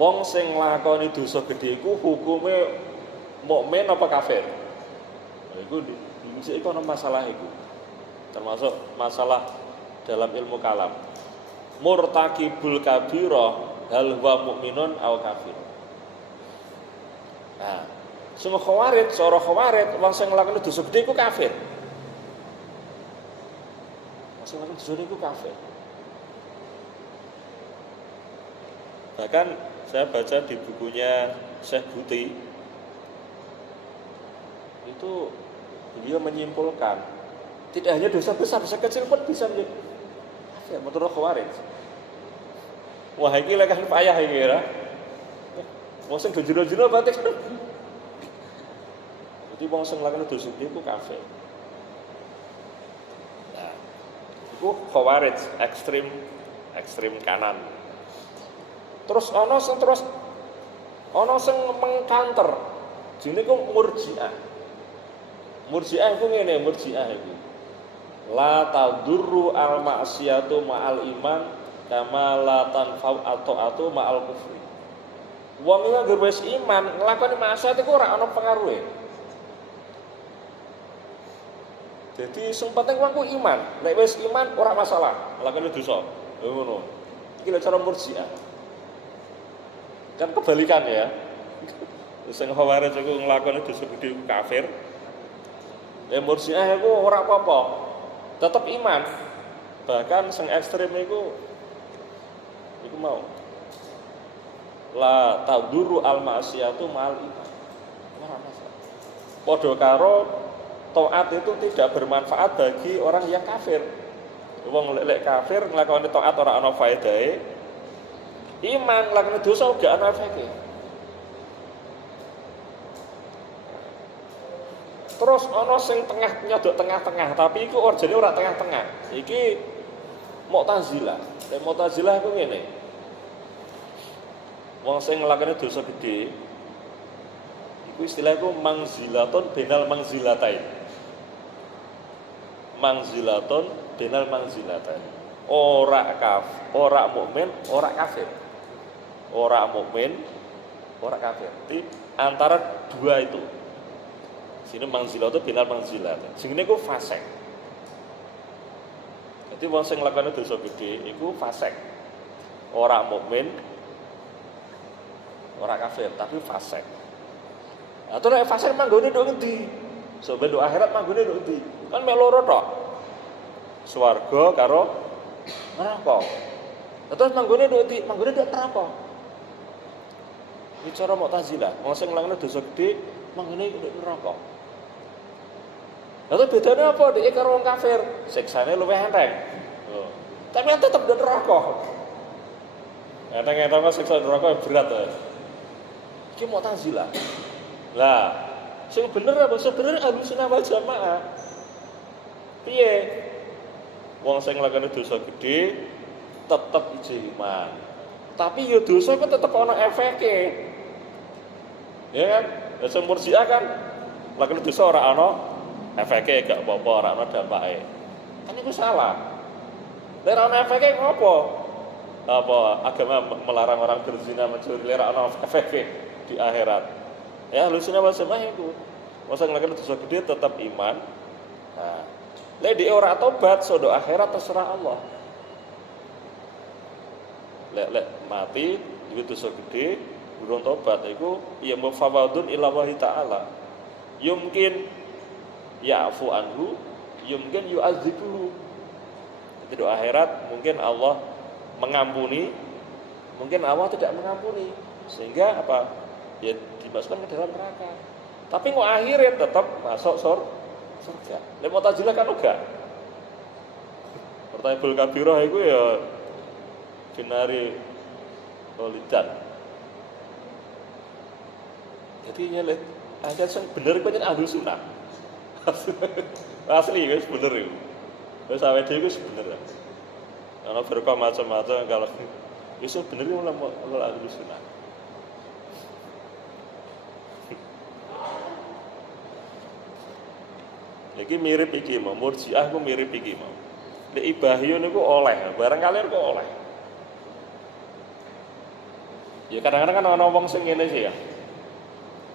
Wong sing nglakoni dosa gedhe iku hukume mukmin apa kafir? Nah, iku dhisik iku ana masalah iku. Termasuk masalah dalam ilmu kalam. Murtakibul kabirah hal huwa mukminun aw kafir. Nah, semua khawarij, cara khawarij wong sing nglakoni dosa gedhe iku kafir. Wong sing nglakoni dosa iku kafir. Bahkan saya baca di bukunya Syekh Buti itu beliau menyimpulkan tidak hanya dosa besar, dosa kecil pun bisa menjadi kafir menurut khawarij. Wah iki lek kan payah iki ya. Wong sing jero-jero berarti kan. Jadi wong sing nglakoni dosa iku kafir. Nah, iku khawarij ekstrem kanan. Terus ana sing mengkanter. Jenenge ku Murji'ah. Murji'ah iku ngene, Murji'ah iku. La tadurru al ma'siyatu ma'al iman kama la tanfa'u ata'atu ma'al kufri. Wong iki anggere wis iman, nglakoni maksiat iku ora ana pengaruhe. Jadi sing penting wong ku iman. Nek wis iman ora masalah, lakone dosa. Ngono. Iki lho cara Murji'ah. Kan kebalikan ya. Sing Khawarij iku nglakoni dosa gedhe kafir. Nek Murji'ah iku ora apa-apa. Tetep iman. Bahkan sing ekstrem iku mau la taduru al ma'siyatu ma'al iman. Ora masalah. Padha karo taat itu tidak bermanfaat bagi orang yang kafir. Wong lek kafir nglakoni taat ora ana faedahe. Iman nglakoni dosa gak ana efeke. Terus ana sing tengah nyodok tengah-tengah, tapi iku orjane ora tengah-tengah. Iki Mu'tazilah. Nek Mu'tazilah iku ngene. Wong sing nglakoni dosa gedhe iku istilahku mangzilatun benal mangzilatain. Mangzilatun benal mangzilatain. Ora mukmin, ora kafir. Ora mukmin, ora kafir. Jadi antara dua itu. Sini mangzilatun benal mangzilatain. Sing niku fasik. Jadi wong sing nglakoni dosa gedhe iku fasik. Ora mukmin, ora kafir, tapi fasik. Atau nek fasik manggone nduk endi? Soben nduk akhirat manggone nduk endi? Kan mek loro tok. Swarga karo neraka. Terus manggone nduk endi? Manggone nduk neraka. Iki cara Mu'tazilah, wong sing nglakoni dosa gedhe manggone nduk neraka. Lalu bedane apa dhek karo wong kafir? Siksane luwih enteng. Oh. Tapi kan tetep nduk neraka. Enteng-enteng siksa neraka berat to. Iki Mu'tazilah. Lah, sing bener apa? Sebenarnya Ahlussunnah wal Jamaah. Piye? Wong sing nglakoni dosa gedhe tetep iman. Tapi ya dosa kan tetep ana efeke. Ya kan? Lah sing Murji'ah kan nglakoni dosa ora ana efeke, gak apa-apa, ora ana dampake. Kan iku salah. Nek ora ana efeke ngopo? Apa agama melarang orang berzina mencuri, ora ana efeke di akhirat. Ya Ahlussunnah wal Jamaah iku. Masa nglakoni dosa gedhe tetap iman. Nah, lek dhek ora tobat sodo akhirat terserah Allah. Lek mati duwe dosa gedhe durung tobat iku ya mufawadun ila Allah taala. Yumkin ya'fu anhu, yumkin yu'adzibuhu. Jadi di akhirat mungkin Allah mengampuni, mungkin Allah tidak mengampuni. Sehingga apa? Ya dimasukkan ke dalam neraka. Tapi kok akhirnya tetap masuk surga. Lek Mu'tazilah kan enggak. Pertanyaan kabirah itu ya binari walidan. Jadi nyelek aja sing bener pancen Ahlussunnah. Asli wis bener iku. Wis awake dhewe wis bener. Ana firqah macam-macam kalau wis bener iku mulai Ahlussunnah. Iki mirip iki mau, Murji'ah ku mirip iki mau. Nek Ibahyun niku oleh, barang kalian kok oleh. Ya kadang-kadang kan ana wong sing ngene sih ya.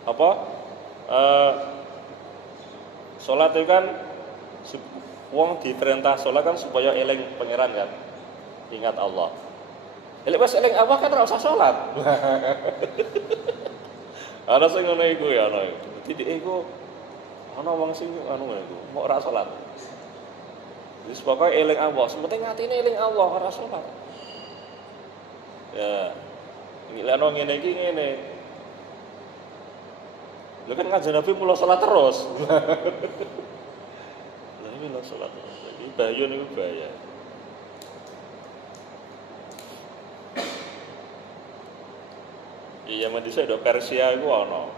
Apa? Salat itu kan wong diperintah salat kan supaya eling pangeran kan. Ingat Allah. Lek wis eling Allah kan ora usah salat. Ana sing ngono iku ya ana. Dadi iku ana wong sing anu iku, mau ora salat. Wis pokoke eling Allah, sementing atine eling Allah ora salat. Ya, iki lek ana ngene iki ngene. Lha kan kanjeng Nabi mula salat terus. Lah iki mula salat terus. Iki bahaya niku bahaya. Iya mendisa do Persia iku ana.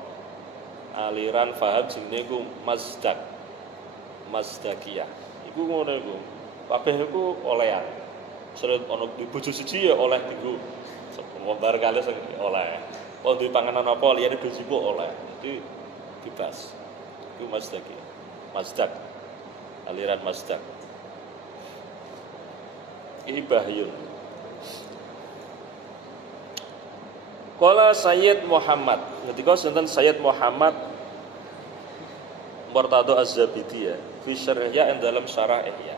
Aliran faham jenenge iku Mazdakiyah. Iku ngono iku. Kabeh iku olehan. Sering ana bojo siji ya oleh dienggo. Wong-wong kali sing oleh. Kok duwe panganan apa liyane bojoku oleh. Jadi bebas. Iku Mazdakiyah. Mazdak. Aliran Mazdak. Iki Bahyun. Qala Sayyid Muhammad, ketika sinten Sayyid Muhammad Murtado Az-Zabidi ya. fi syarh Ihya dalam syarah Ihya.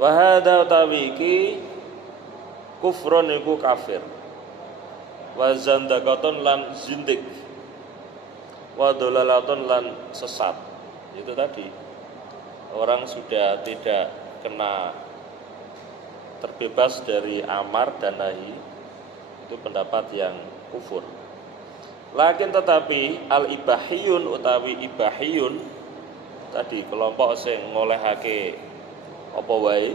Wa hadza utawi iki kufrun iku kafir. Wa zandaqatun lan zindik. Wa dolalatun lan sesat. Itu tadi. Orang sudah tidak kena terbebas dari amar dan nahi, itu pendapat yang kufur. Lakin tetapi al-ibahiyun utawi ibahiyun tadi kelompok sing ngolehake apa wae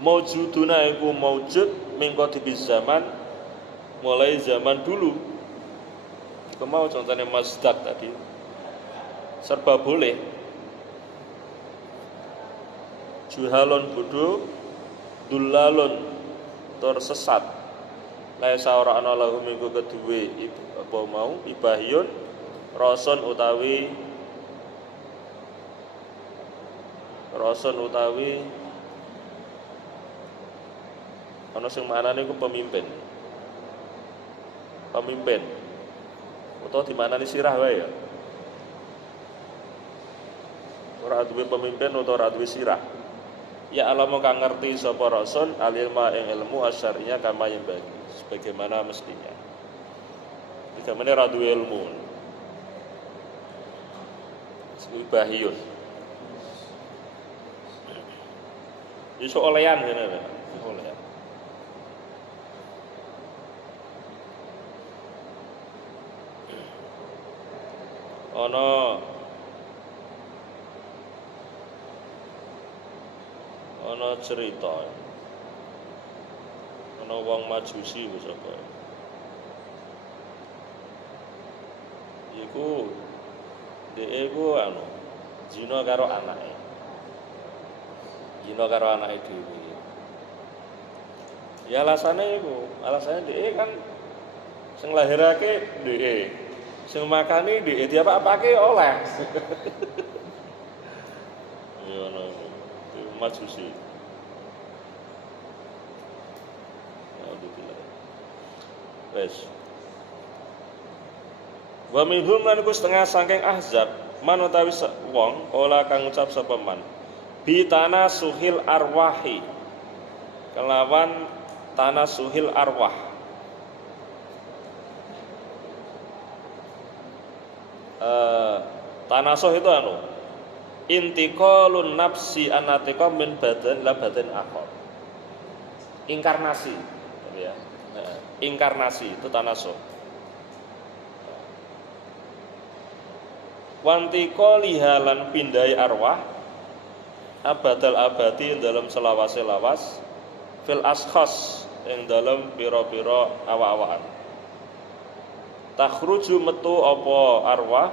maujuduna iku maujud mingko di zaman mulai zaman dulu. Iku mau contohnya masdar tadi serba boleh. Juhalun bodoh, dulalun tersesat. Laisa ora ana lahu minggu kedue apa mau ibahiyun rason utawi ana sing maknane iku pemimpin. Pemimpin. Utawa dimaknani sirah wae ya. Ora duwe pemimpin utawa ora duwe sirah. Ya alamu kang ngerti sapa rasul alilma ing ilmu asyarinya kama yang bagi sebagaimana mestinya. Digamane ra duwe ilmu. Ibahiyun. Iso olehan ngene lho, olehan. Ana cerita ana wong Majusi wis apa iku dhek iku zina karo anake dhewe ya alasane dhek kan sing lahirake dhek sing makani dhek diapa-apake oleh ya ana Majusi. Wes. Wa minhum lan iku setengah saking ahzab man utawi wong kala kang ngucap sapa man bi tanasuhil arwahi kelawan tanasuhil arwah tanasuh itu intiqalun nafsi anatika min badan la badan akhar. Inkarnasi ya. Inkarnasi itu tanasuh. Wantiko lihalan pindai arwah abadal abadi dalam selawas-selawas fil askhas yang dalam piro-piro awa-awaan. Takhruju metu apa arwah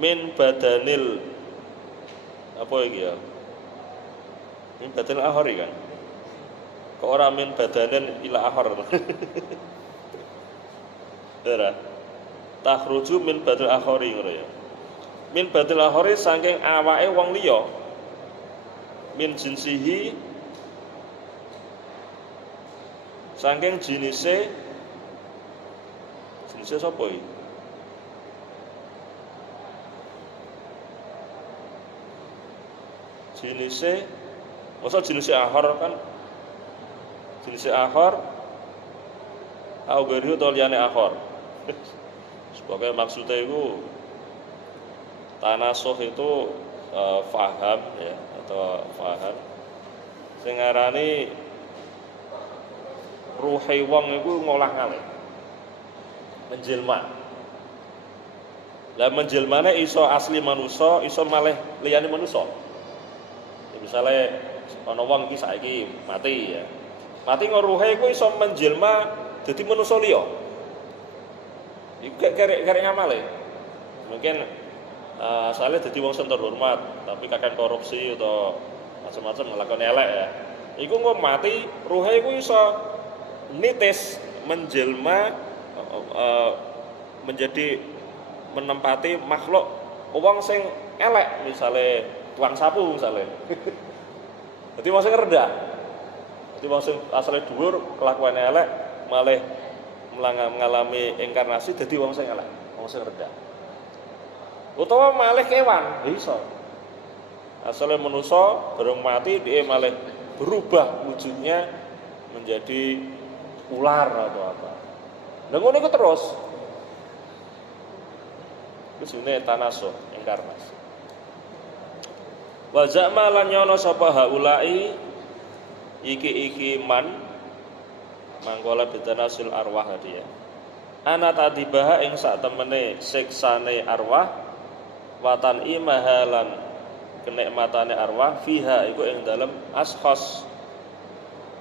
min badanil apa iki ya? Min badanil akhari kan? Kok ora min badanin ila akhar. Ora. Takhruju min badal akhari ngono ya. Min badal akhari saking awake wong liya. Min jinsihi saking jenise sapa iki? Jenise masa jenise akhar kan jenis akhor au garihu to liyane akhor. Sebagai maksudnya itu tanasuh itu faham ya atau faham sing ngarani ruhe wong iku ngolah-ngalih menjelma. Lah menjelmane iso asli manusa, iso malih liyane manusa. Ya, misale ana wong iki saiki mati ya. Mati ngoruhe iku iso menjelma dadi manusa liya. Iku karek ngamale. Mungkin asale dadi wong sing terhormat, tapi kakek korupsi atau macam-macam nglakoni elek ya. Iku engko mati, ruhe iku iso nitis menjelma menjadi menempati makhluk wong sing elek, misale tukang sapu misale. Dadi wong sing rendah. Jadi wong asale dhuwur kelakuane elek malih mengalami inkarnasi dadi wong sing elek, wong sing rendah. utawa malih kewan, iso. Asale manusa bareng mati dia malih berubah wujudnya menjadi ular atau apa. Lah ngono iku terus. Iku jenenge tanasuh, inkarnasi. Wa za'ma lan nyono sapa haulai iki man mangkola bitanasul arwah dia. Ana tadibaha ing sak temene siksane arwah watan imahalan kenikmatane arwah fiha iku ing dalem ashos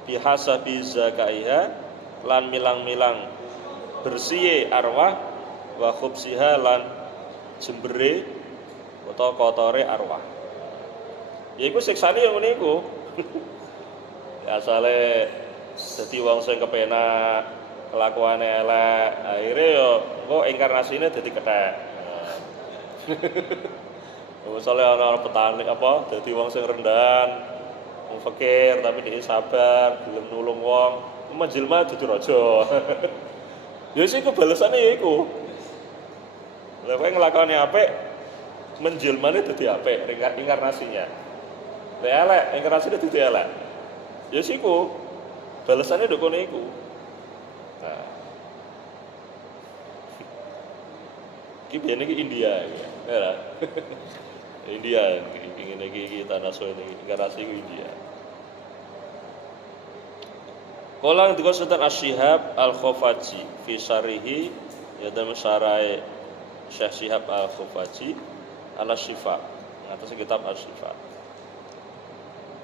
bihasabi zakaiha lan milang-milang bersihe arwah wa khubsiha lan jembere utawa kotore arwah. Ya iku siksane yang ngene iku. Asale dadi wong sing kepenak, kelakuane elek, akhire yo engko inkarnasine dadi kethek. Misalnya ana petani apa dadi wong sing rendahan, wong fakir tapi dia sabar, gelem nulung wong, menjelma dadi raja. Ya sik iku balesane ya iku. Lah kowe nglakoni apik, menjelmane dadi apik inkarnasinya. Lek elek, inkarnasine dadi elek. Ya siku balasannya nduk kono iku. Nah. Iki biyen iki India ya. Ya. India ingin iki tanasuh iki inkarnasi iku India. Kala ngendika Sultan Asy-Syihab Al-Khafaji fi syarihi ya dalam syarae Syekh Syihab Al-Khafaji ala Syifa. Ngatos kitab Asy-Syifa.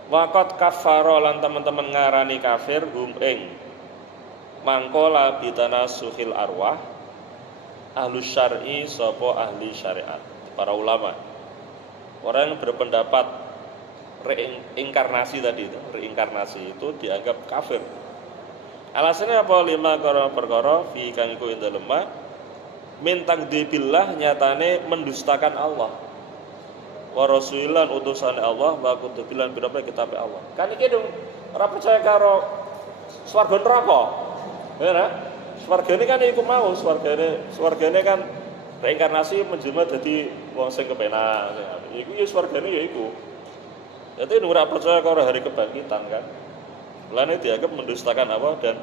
Waqat kafara lan teman-teman ngarani kafir hum ing mangkola bitanasuhil arwah ahlu syar'i sapa ahli syariat para ulama orang yang berpendapat reinkarnasi tadi itu reinkarnasi itu dianggap kafir. Alasannya apa? Lima perkara fi kang iku ing dalem min takdzibillah nyatane mendustakan Allah wa rasulilan utusan Allah wa kutubilan pira kitab Allah. Kan iki dong ora percaya karo swarga neraka. Ya ora? Swargane kan iku mau swargane kan reinkarnasi menjelma dadi wong sing kepenak. Iku ya swargane ya iku. Dadi ora percaya karo hari kebangkitan kan. Lane dianggap mendustakan Allah dan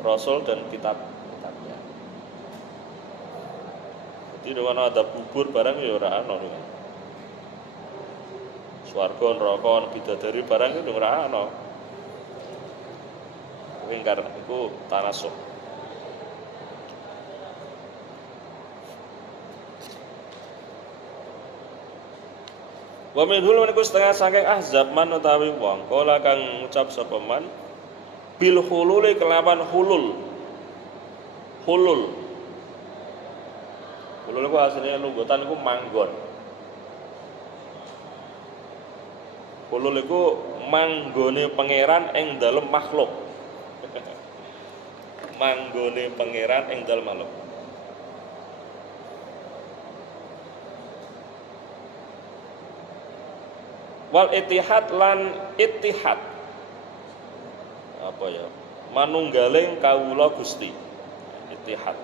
Rasul dan kitab-kitabnya. Jadi dengan ada bubur barang ya ora ana niku. Swarga neraka bidadari barang itu ora ana. Kuwi karep iku tanasuh. Wa min hul niku setengah saking ahzab man utawi wong kala kang ngucap sapa man bil hululi kelawan hulul. Hulul iku asline lunggutan iku manggon. Hulul iku manggone pangeran ing dalem makhluk. Manggone pangeran ing dalem makhluk. Wal ittihad lan ittihad. Apa ya? Manunggaling kawula Gusti. Ittihad.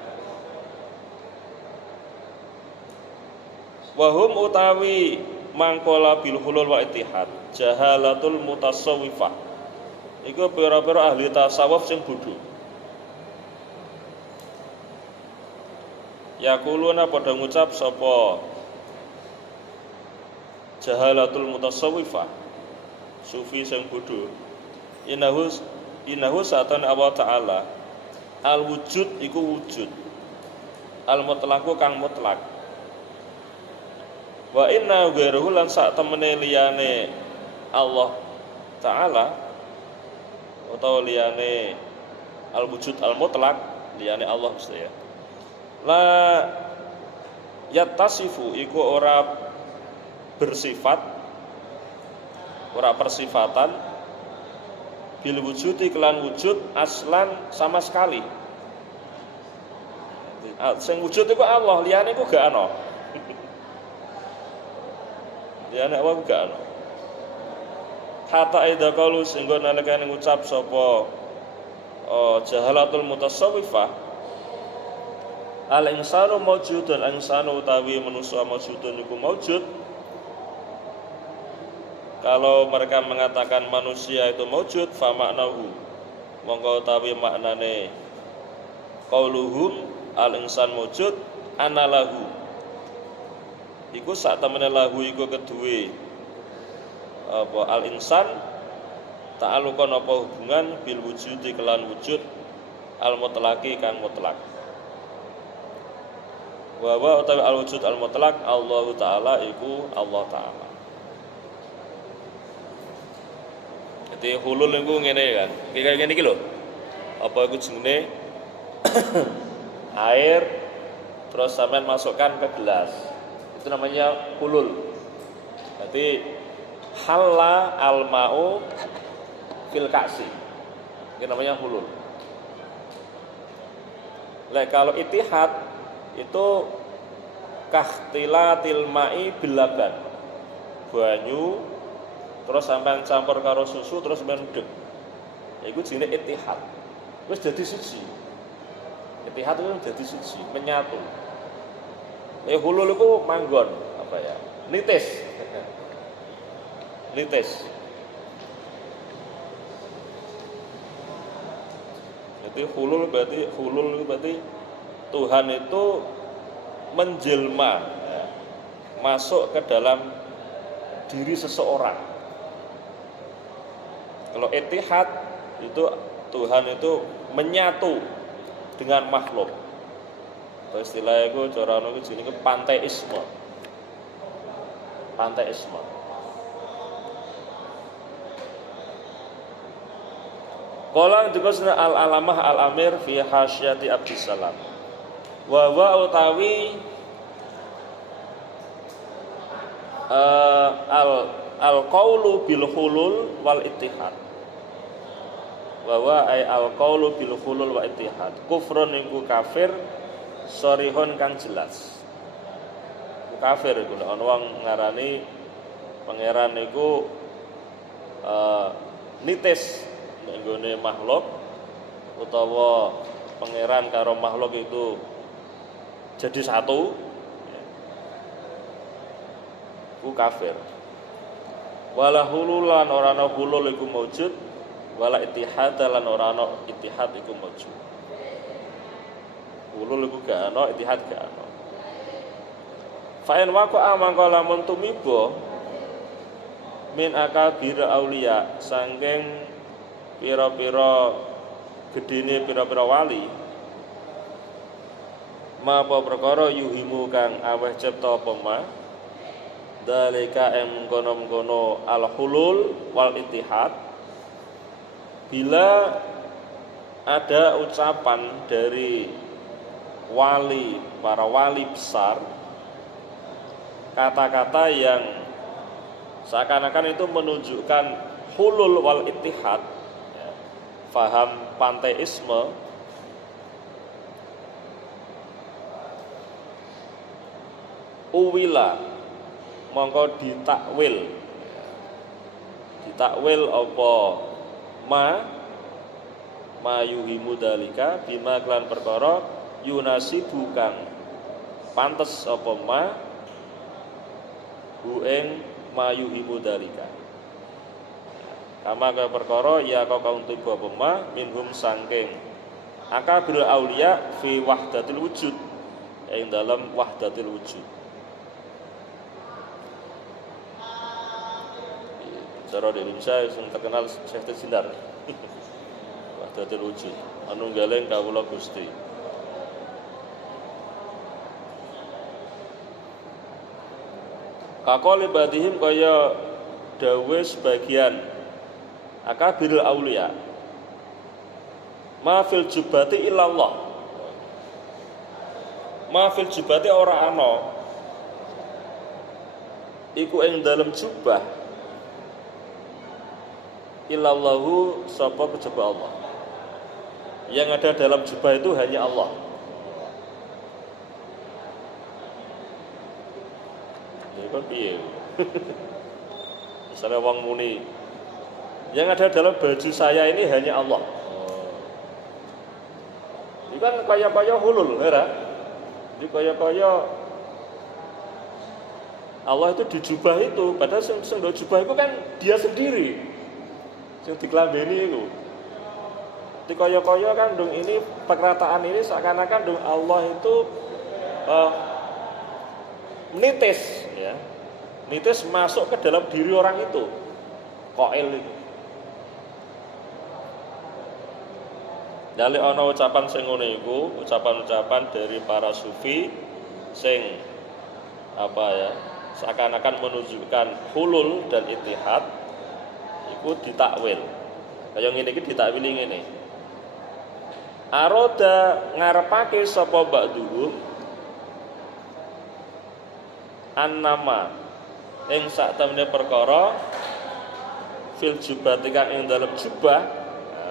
Wahum utawi mangkola bil hulul wa ittihad jahalatul mutasawwifah. Iku pira-pira ahli tasawuf sing bodho. Yaquluna padha ngucap sapa jahalatul mutasawwifah sufi sing bodho innahu satan Allah taala al wujud iku wujud al mutlaqu kang mutlak wa inna ghairuhu lan sak temene liyane Allah taala utawa liyane al wujud al mutlak liyane Allah mesti ya la yattasifu iku ora bersifat ora persifatan bil wujudi kelan wujud aslan sama sekali. Sing wujud iku Allah, liyane iku gak ana. Liyane apa gak ana. Hatta idza qalu singgo nalikane ngucap sapa jahalatul mutasawwifah Al insanu maujudun, al insanu utawi manusia maujudun iku maujud. Kalau mereka mengatakan manusia itu maujud, fa maknahu mongko utawi maknane qauluhum al insan maujud anallahu iku sak temene lahu iku kedue apa al insan ta'alluqan apa hubungan bil wujudi kelan wujud al mutlaqi kang mutlak. Wa utawi al wujud al mutlak Allah taala iku Allah taala. Jadi hulul niku ngene kan. Kayak ngene iki lho. Apa iku jenenge air terus sampean masukkan ke gelas. Itu namanya hulul. Jadi halla al-ma'u fil ka'si. Itu namanya hulul. Kalau itihad itu kahtilatil ma'i bil laban. Banyu terus sampean campur karo susu terus sampean udek. Iku jenenge itihad. Wis dadi suci. Itihad itu dadi suci, menyatu. Hulul itu manggon apa ya? Nitis. Nitis. Jadi hulul berarti Tuhan itu menjelma ya, masuk ke dalam diri seseorang. Kalau itihad itu Tuhan itu menyatu dengan makhluk. Istilahnya itu cara itu jenenge panteisme. Panteisme. Qala dikosna al-alamah al-amir fi hasyati Abdussalam. Wa utawi al-qaulu bil hulul wal ittihad. Wa ay al-qaulu bil hulul wa ittihad. Kufrun iku kafir sorihun kang jelas. Kafir iku ana wong ngarani pangeran iku nitis nggone makhluk utawa pangeran karo makhluk itu jadi satu ku kafir. Wala hululan ora ana hulul iku maujud, wala ittihad lan ora ana ittihad iku maujud. Hulul iku gak ana, ittihad gak ana. Fa in waqa mangko lamun tumiba min akabir auliya sangking pira-pira gedene pira-pira wali mapa perkara yuhimu kang aweh cipta apa ma dalika mengkono-mengkono al-hulul wal ittihad bila ada ucapan dari wali para wali besar kata-kata yang seakan-akan itu menunjukkan hulul wal ittihad faham panteisme uwila mongko ditakwil apa ma yuhimu dalika bima klan perkara yunasibu kang pantes apa ma hu ing ma yuhimu dalika kama kaya perkara ya kau tiba apa ma minhum sangking akabir auliya fi wahdatil wujud ing dalam wahdatil wujud. Cara di Indonesia yang terkenal Syekh Sindar wahdatil wujud manunggaling kawula Gusti. Kakole badihim kaya dawe sebagian akabirul auliya ma fil jubati illallah ma fil jubati ora ana iku ing dalem jubah illallahu sapa kejaba Allah. Yang ada dalam jubah itu hanya Allah. Ya kan piye? Misalnya wong muni yang ada dalam baju saya ini hanya Allah. Itu kan kaya-kaya hulul, hera. Jadi kaya Allah itu dijubah itu, padahal sing jubah itu kan dia sendiri. Sing diklambeni itu. Jadi kaya kan dong ini perkataan ini seakan-akan dong Allah itu nitis ya. Nitis masuk ke dalam diri orang itu. Qail itu. Dali ana ucapan sing ngono iku, ucapan-ucapan dari para sufi sing apa ya, seakan-akan menunjukkan hulul dan ittihad iku ditakwil. Kaya ngene iki ditakwili ngene. Aroda ngarepake sapa ba'dhum annama ing sak temene perkara fil jubah kang ing dalam jubah.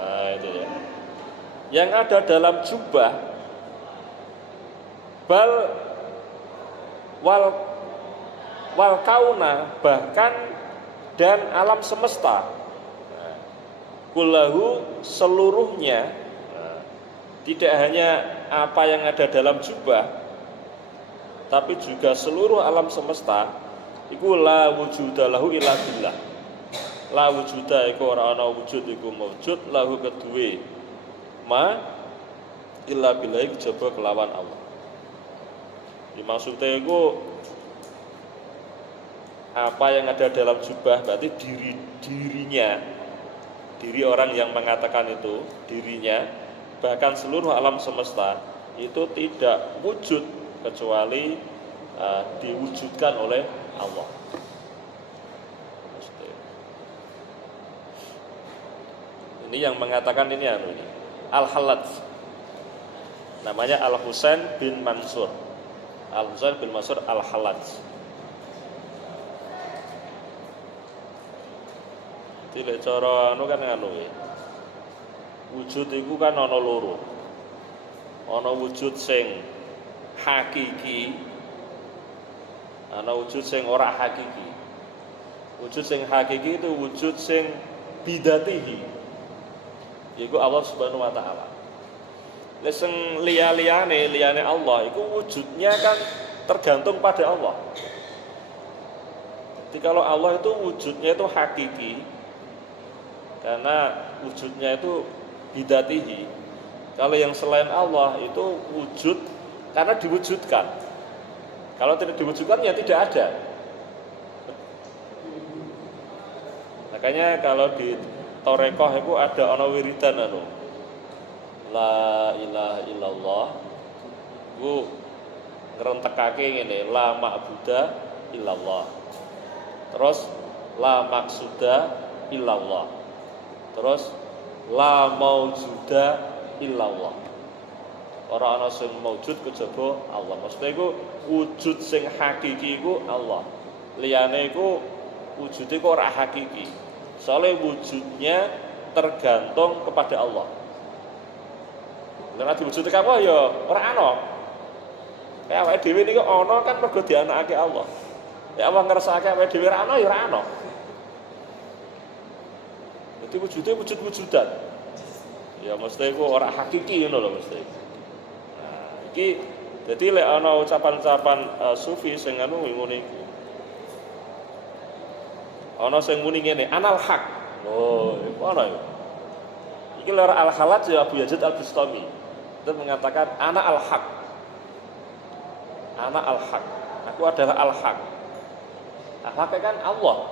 Nah, itu ya. Yang ada dalam jubah bal wal kauna bahkan dan alam semesta kullahu seluruhnya tidak hanya apa yang ada dalam jubah tapi juga seluruh alam semesta iku la wujuda lahu illa billah la wujuda iku ora ana wujud iku maujud lahu kedue ma illa billah kejaba kelawan Allah. Dimaksudnya itu apa yang ada dalam jubah berarti diri orang yang mengatakan itu dirinya bahkan seluruh alam semesta itu tidak wujud kecuali diwujudkan oleh Allah. Ini yang mengatakan ini Al-Hallaj, namanya Al-Husain bin Mansur. Al-Husain bin Mansur Al-Hallaj. Tidak cara kan wujud itu kan ana loro. Ana wujud sing hakiki, ana wujud sing ora hakiki. Wujud sing hakiki itu wujud sing bidatihi. Iku Allah Subhanahu wa taala. Lha sing liyane Allah iku wujudnya kan tergantung pada Allah. Jadi kalau Allah itu wujudnya itu hakiki karena wujudnya itu bidatihi. Kalau yang selain Allah itu wujud karena diwujudkan. Kalau tidak diwujudkan ya tidak ada. Makanya kalau di Torekoh itu ada ana wiridan la ilaha illallah ku ngrentekake ngene la ma'buda illallah. Terus la maksuda illallah. Terus la maujuda illallah. Ora ana sing maujud kejaba Allah. Maksudnya iku wujud sing hakiki iku Allah. Liyane iku wujude kok ora hakiki. Soalnya wujudnya tergantung kepada Allah. Karena diwujudkan apa ya ora ana. Kayak awake dhewe niki ana kan mergo dianakake Allah. Ya Allah ngersakake awake dhewe ora ana ya ora ana. Jadi wujudnya wujud-wujudan. Ya mesti iku ora hakiki ngono lho mesti. Nah, iki dadi lek ana ucapan-ucapan sufi sing ngene iku. Ana sing muni ngene, anal haq. Oh, iku ana ya. Iki lek Al-Hallaj ya Abu Yazid Al-Bustami. Itu mengatakan ana al-haq. Ana al-haq. Aku adalah al-haq. Al-haq kan Allah.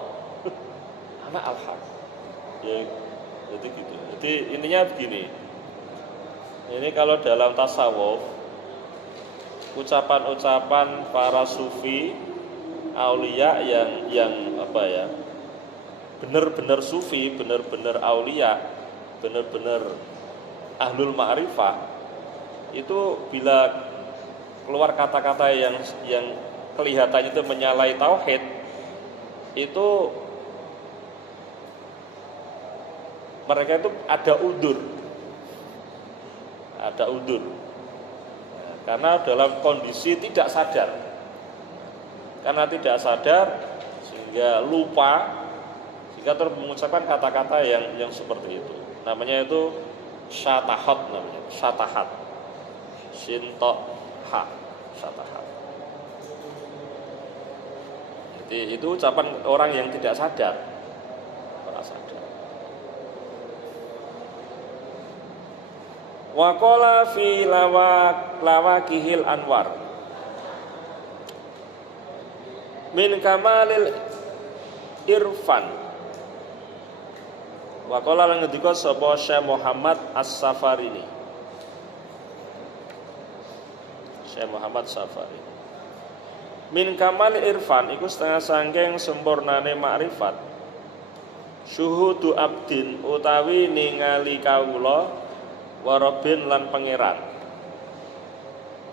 Ana al-haq. Ya, jadi gitu. Jadi intinya begini. Ini kalau dalam tasawuf ucapan-ucapan para sufi aulia yang apa ya? Benar-benar sufi, benar-benar aulia, benar-benar ahlul ma'rifah itu bila keluar kata-kata yang kelihatannya itu menyalahi tauhid itu mereka itu ada udur karena dalam kondisi tidak sadar sehingga lupa sehingga terus mengucapkan kata-kata yang seperti itu. Namanya itu syatahat namanya, syatahat. Sin ta ha. syatahat. Jadi itu ucapan orang yang tidak sadar. Orang sadar. Wa qala fi lawakihil anwar min kamalil irfan. Wa qala lan ngendika sapa Syekh Muhammad As-Safarini. Syekh Muhammad Safari. Min kamal irfan iku setengah sangking sempurnane makrifat. Syuhudu abdin utawi ningali kawula warabin lan pangeran.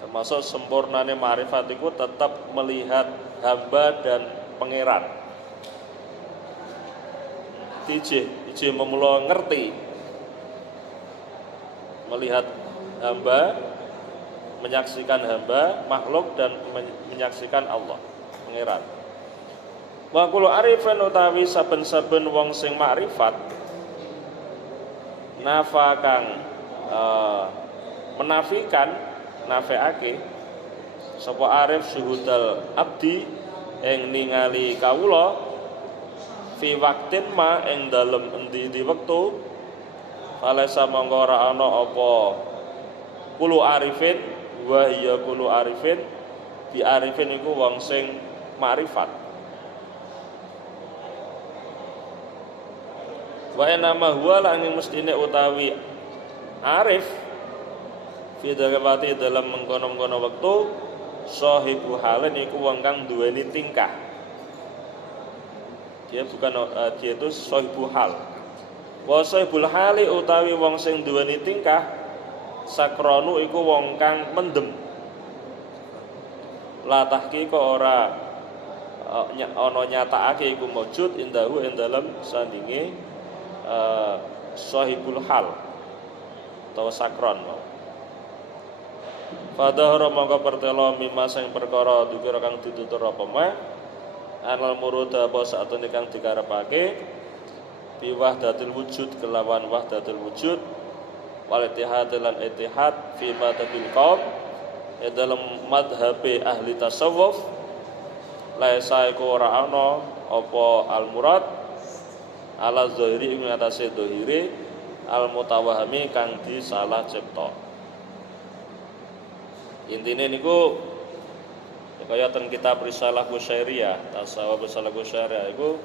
Termasuk sempurnane makrifat iku tetap melihat hamba dan pangeran. Ije memula ngerti melihat hamba, menyaksikan hamba, makhluk dan menyaksikan Allah, pangeran. Wa kullu arifin utawi saben-saben wong sing makrifat nafa kang menafikan nafeake sapa arif syuhudal abdi ing ningali kawula fi waktin ma ing dalem endi wektu falesa mongko ora ana apa kulo arifin wa ya kulo arifin di arifin iku wong sing makrifat. Wa nama huwa lan mestine utawi arif fi dalawati dalam mengkono-kono wektu sahibu halin iku wong kang duweni tingkah. Dia itu sahibul hal. Wa sahibul hali utawi wong sing duweni tingkah sakronu iku wong kang mendem. La tahqiqa ora ana nyatakake iku maujud indahu ing dalem sandinge sahibul hal utawa sakron. Fadhahara mongko pertelo mimma sing perkara dikira kang ditutur apa mah anal muruda apa saatune kang dikarepake bi wahdatul wujud kelawan wahdatul wujud wal ittihad lan ittihad fi madhabil qaum dalam madhabe ahli tasawuf laisa iku ora ana apa al murad ala zahiri ing atase zahire al mutawahami kang disalah cipta. Intine niku kaya teng kitab Risalah Qusyairiyah, tasawuf Risalah Qusyairiyah iku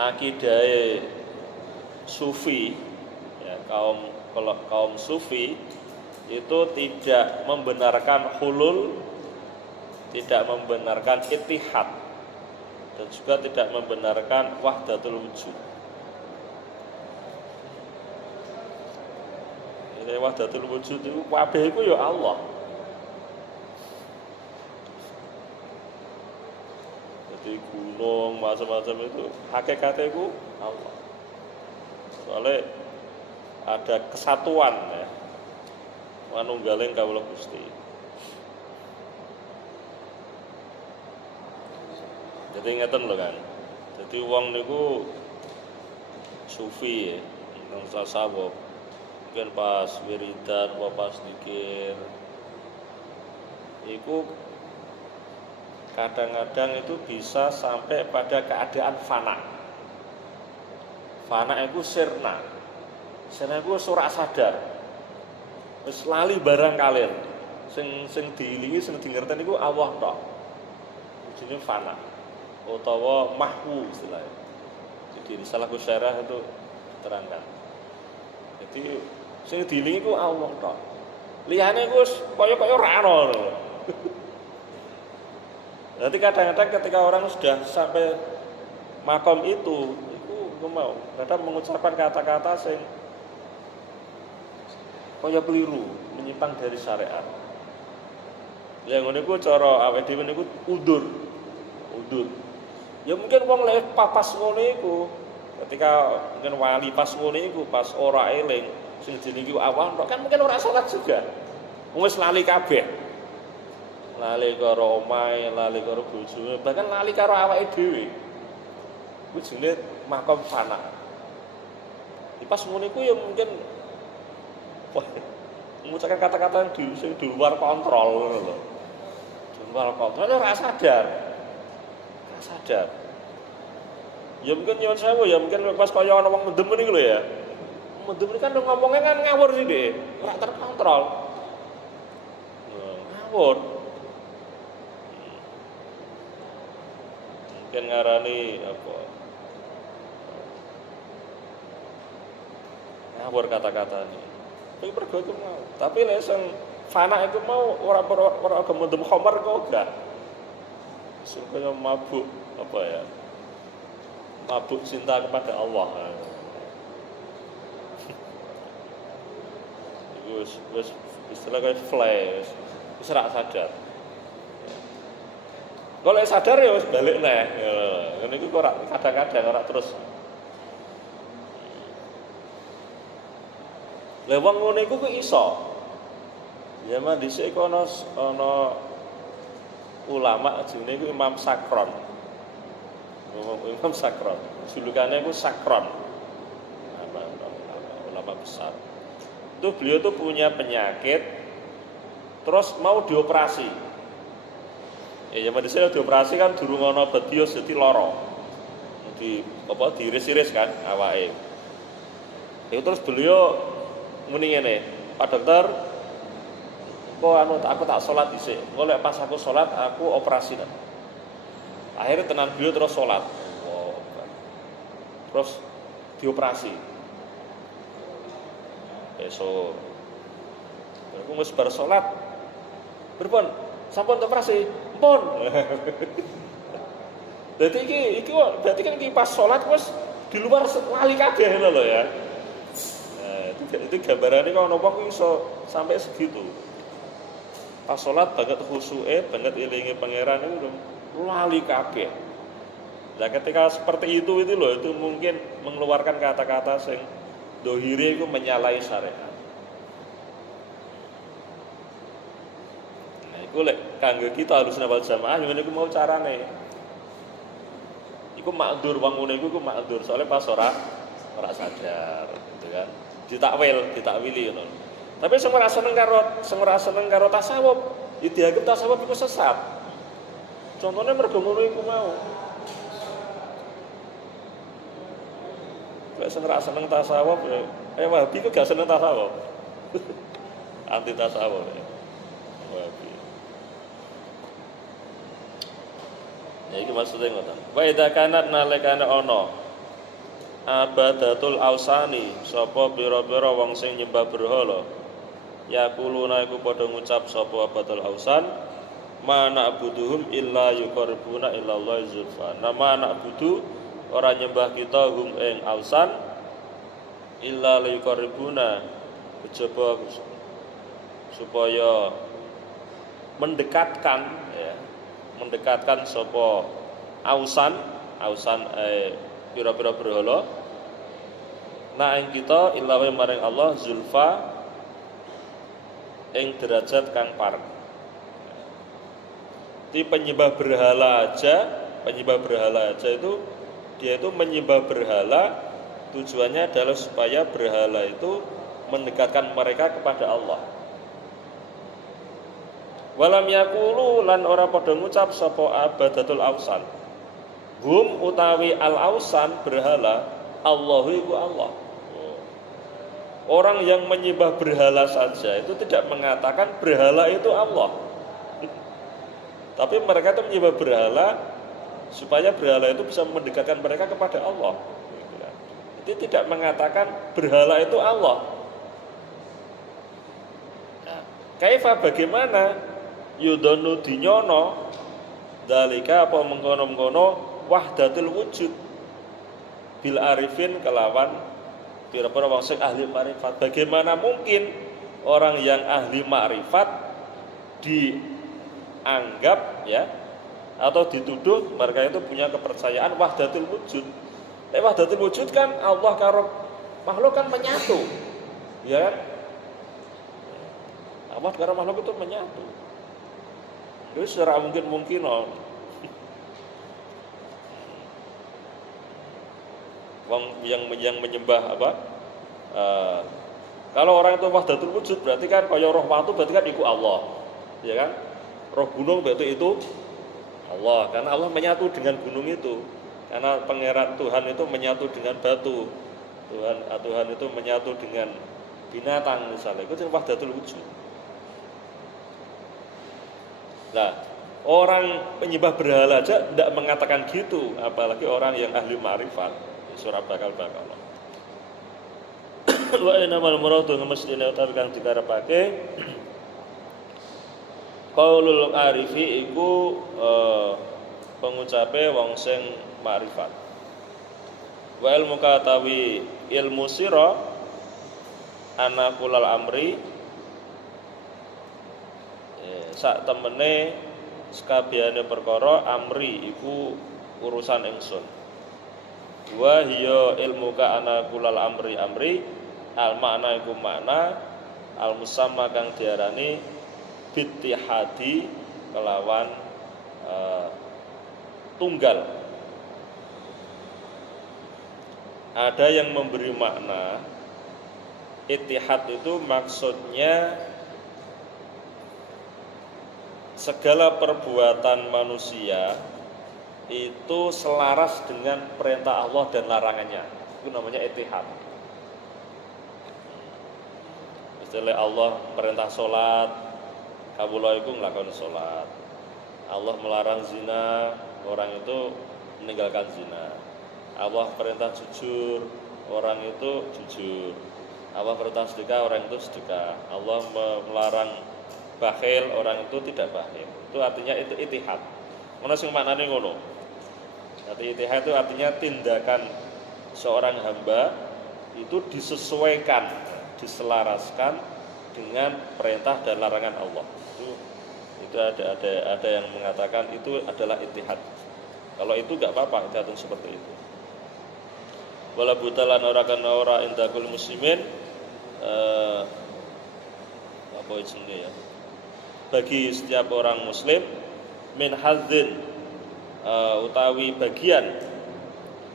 akidahe sufi ya, kaum sufi itu tidak membenarkan hulul, tidak membenarkan ittihad dan juga tidak membenarkan wahdatul wujud. Ini wahdatul wujud itu kabeh iku ya Allah. Jadi gunung macam-macam itu hakikatnya itu Allah. Soalnya ada kesatuan ya. Manunggaling kawula Gusti. Jadi ngeten lho kan. Jadi wong niku sufi ya, nang tasawuf. Mungkin pas wiridan apa pas zikir. Iku kadang-kadang itu bisa sampai pada keadaan fana. Fana itu sirna. Sirna itu ora sadar. Wis lali barang kalir. Sing diilingi sing dingerteni iku Allah tok. Jenenge fana utawa mahwu istilahnya. Jadi Risalah Qusyairiyah itu diterangkan. Jadi sing diilingi iku Allah tok. Liyane iku kaya ora ana. Nanti kadang-kadang ketika orang sudah sampai makom itu mau kadang mengucapkan kata-kata sing kaya keliru, menyimpang dari syariat. Yang ngene ku cara awake dhewe niku udur. Ya mungkin wong lek papas ngene iku, ketika mungkin wali pas ngene iku pas ora eling sing jenenge Allah kan mungkin ora salat juga. Wis lali kabeh. Lali karo omahe, lali karo bojone, bahkan lali karo awake dhewe. Kuwi jenenge makom fana. Pas ngono iku ya mungkin mengucapkan kata-kata yang di luar kontrol loh. Di luar kontrol ora sadar. Ora sadar. Ya mungkin nyuwun sewu ya mungkin pas kaya ana wong mendem niku lho ya. Mendem kan ngomongnya kan ngawur sih deh, ora terkontrol. Ngawur. Mungkin ngarani apa? Ngawur kata-kata ini. Tapi pergo itu mau. Tapi lek sing fana itu mau ora gemendem khamar kok enggak. Supaya mabuk apa ya? Mabuk cinta kepada Allah. Wis istilah kayak flash. Wis ora sadar. Kalau sadar ya wis balik neh. Ngene iku ora kadang-kadang ora terus. Lah wong ngene iku kok iso. Ya mah dhisik ana ulama jenenge iku Imam Sakron. Imam Sakron. Julukannya iku Sakron. Ulama besar. Itu beliau tuh punya penyakit terus mau dioperasi. Ya zaman dhisik dioperasi kan durung ana bedios dadi lara. Diiris-iris kan awake. Itu terus beliau muni ngene, Pak Dokter, aku tak sholat dhisik. Engko lek pas aku sholat aku operasi dah. Akhirnya tenan beliau terus sholat. Terus dioperasi. Besok aku wis bar sholat. Berpun, sampun operasi. Pun. Jadi iki berarti kan pas sholat wis di luar lali kabeh lho ya. Itu gambarannya kalau nopo iso sampai segitu. Pas sholat banget khusyuke, banget ilingi pangeran itu lali kabeh. Nah ketika seperti itu loh, itu mungkin mengeluarkan kata-kata sing dohire itu menyalahi syariat. Nah itu lek kanggo kita harus wal jamaah ngene iku mau carane. Iku makdur wong ngene iku makdur soalnya pas ora sadar gitu kan. Ditakwili ngono. Tapi sing ora seneng karo tasawuf, ya dianggap tasawuf iku sesat. Contohnya mergo ngono iku mau. Lek sing ora seneng tasawuf ya Wahabi kok gak seneng tasawuf. Anti tasawuf ya. Wahabi. Ya iki maksudnya ngoten. Wa idza kanat nalikane ana abadatul ausani sapa pira-pira wong sing nyembah berhala yaquluna iku padha ngucap sapa abadatul ausan mana buduhum illa yuqarribuna illa Allah zulfa nama anak budu ora nyembah kita hum ing ausan illa yuqarribuna kejaba supaya mendekatkan sapa ausan pira-pira berhala nah ing kita illa wa maring Allah zulfa ing derajat kang parek. Di penyembah berhala aja itu dia itu menyembah berhala tujuannya adalah supaya berhala itu mendekatkan mereka kepada Allah. Walam yaqulu lan ora padha ngucap sapa abadatul ausan. Hum utawi al-ausan berhala Allahu iku Allah. Orang yang menyembah berhala saja itu tidak mengatakan berhala itu Allah. Tapi mereka itu menyembah berhala supaya berhala itu bisa mendekatkan mereka kepada Allah. Itu tidak mengatakan berhala itu Allah. Nah, kaifa bagaimana yudhanu dinyono dalika apa mengkono-mengkono wahdatul wujud bil arifin kelawan pira-pira wong sing ahli makrifat. Bagaimana mungkin orang yang ahli makrifat dianggap ya atau dituduh mereka itu punya kepercayaan wahdatul wujud. Wahdatul wujud kan Allah karo makhluk kan menyatu. Ya kan? Allah karo makhluk itu menyatu. Itu secara mungkin wong yang menyembah Kalau orang itu wahdatul wujud berarti kan kaya roh watu berarti kan iku Allah. Ya kan? Roh gunung berarti itu Allah, karena Allah menyatu dengan gunung itu. Karena pangeran Tuhan itu menyatu dengan batu. Tuhan itu menyatu dengan binatang misalnya. Itu wahdatul wujud. Nah, orang penyembah berhala aja tidak mengatakan gitu, apalagi orang yang ahli ma'rifat. Surah bakal-bakal. Wa innamal muradu ngemestine utawi kang dikarepake qaulul arifi iku pengucape wong sing ma'rifat. Wa ilmu katawi ilmu sira ana kulal amri sak temene sakabehane perkara amri iku urusan ingsun. Wa hiya ilmu ka ana kulal amri al makna iku makna al musamma kang diarani bittihadi kelawan tunggal. Ada yang memberi makna ittihad itu maksudnya segala perbuatan manusia itu selaras dengan perintah Allah dan larangannya. Itu namanya ittihad. Istilah Allah perintah sholat, kawula iku nglakoni sholat. Allah melarang zina, orang itu meninggalkan zina. Allah perintah jujur, orang itu jujur. Allah perintah sedekah, orang itu sedekah. Allah melarang bakhil, orang itu tidak bakhil. Itu artinya itu ittihad. Mana sing maknane ngono? Nanti ittihad itu artinya tindakan seorang hamba itu disesuaikan, diselaraskan dengan perintah dan larangan Allah. Itu ada yang mengatakan itu adalah ittihad. Kalau itu enggak apa-apa, ittihad seperti itu. Wala butalan ora indakul muslimin apa jenenge ya? Bagi setiap orang muslim min hadzin utawi bagian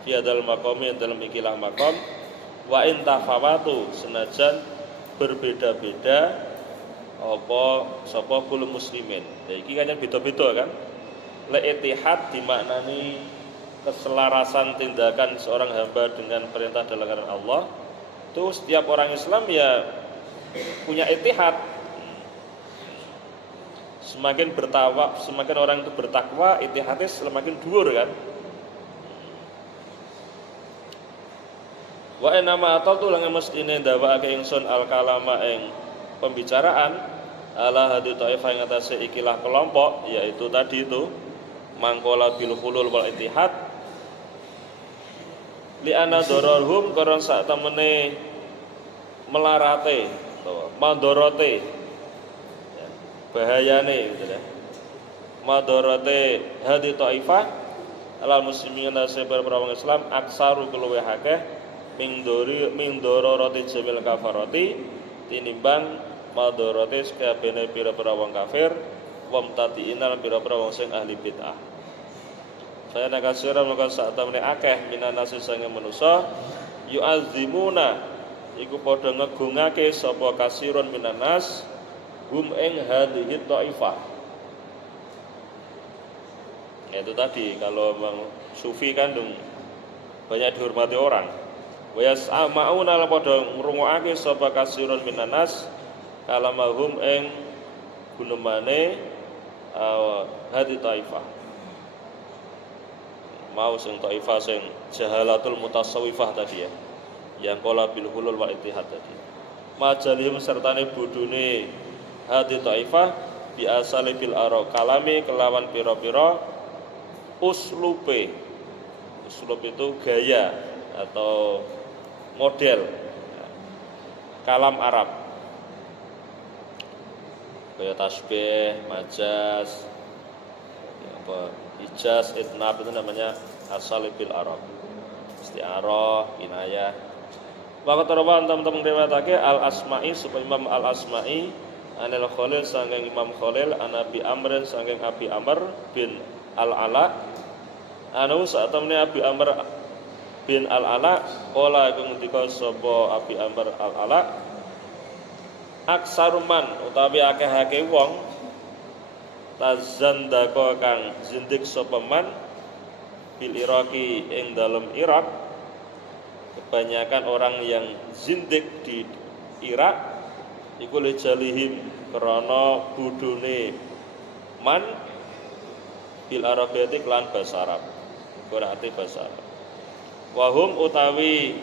fi hadal maqami dalam ikilah maqam wa in tafawatu senajan berbeda-beda apa sapa kul muslimin. Ya iki kan beda-beda kan. Le ittihad dimaknani keselarasan tindakan seorang hamba dengan perintah dan larangan Allah. Itu setiap orang Islam ya punya ittihad. Semakin bertakwa, semakin orang itu bertakwa, ittihadnya semakin dhuwur kan. Wa inama ataltu lan mestine ndawake ingsun al kalama ing pembicaraan ala hadi taifah ing atase ikilah kelompok, yaitu tadi itu mangkola bil hulul wal ittihad li ana dararhum karena sak temene melarate utawa mandorote ya, bahayane gitu ya. Mandorote hadi taifah alal muslimin nasibul wong Islam aksaru luwih akeh min dororoti jamil kafaroti tinimbang mandorote sakabehane pira-pira wong kafir wa mutatiina pira-pira wong sing ahli bid'ah. Saya nak kasira maka saat temene akeh minanasi sange manusa yu'azzimuna iku padha ngegungake sapa kasirun minanas hum ing hadhihi taifah. Itu tadi kalau memang sufi kan banyak dihormati orang. Wa yas'amauna la padha ngrungokake sapa kasirun minanas kalamahum ing gunemane hadhi taifah. Mau sing taifah sing jahalatul mutasawwifah tadi ya, yang qala bil hulul wal ittihad tadi. Majalihim sertane bodone hati taifah bi asali bil ara kalami kelawan pira-pira uslupe. Uslub itu gaya atau model kalam Arab. Kayak tasbih, majaz, apa ijaz, itnab itu namanya asalibil arab. Isti'arah, kinayah. Wa qatarawan teman-teman riwayatake Al Asma'i supaya Imam Al Asma'i anil Khalil sanging Imam Khalil Abi Amr sanging Abi Amr bin Al Ala anu saat temene Abi Amr bin Al Ala kala iku ngendika sapa Abi Amr Al Ala aksaruman utawi akeh-akeh wong tazandaka kang zindik sapa man bil Iraqi ing dalem Irak. Kebanyakan orang yang zindik di Irak iku lejalihim krana budune man bil Arabiati lan basa Arab. Ora arti basa Arab. Wahum utawi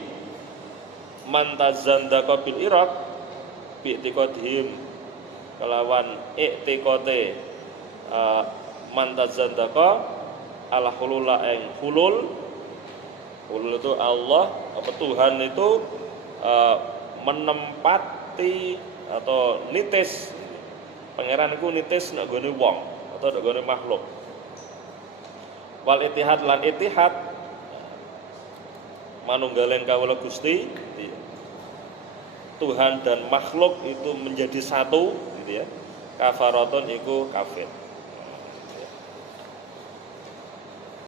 man tazandaka bil Irak bi tiqadhim kelawan i'tiqate man tazandaka ala hulula ing hulul itu Allah apa Tuhan itu menempati atau nitis pangeran iku nitis nek gone wong atau nek gone makhluk. Wal ittihad lan ittihad manunggalen kawula Gusti Tuhan dan makhluk itu menjadi satu gitu ya. Kafaratun iku kafir.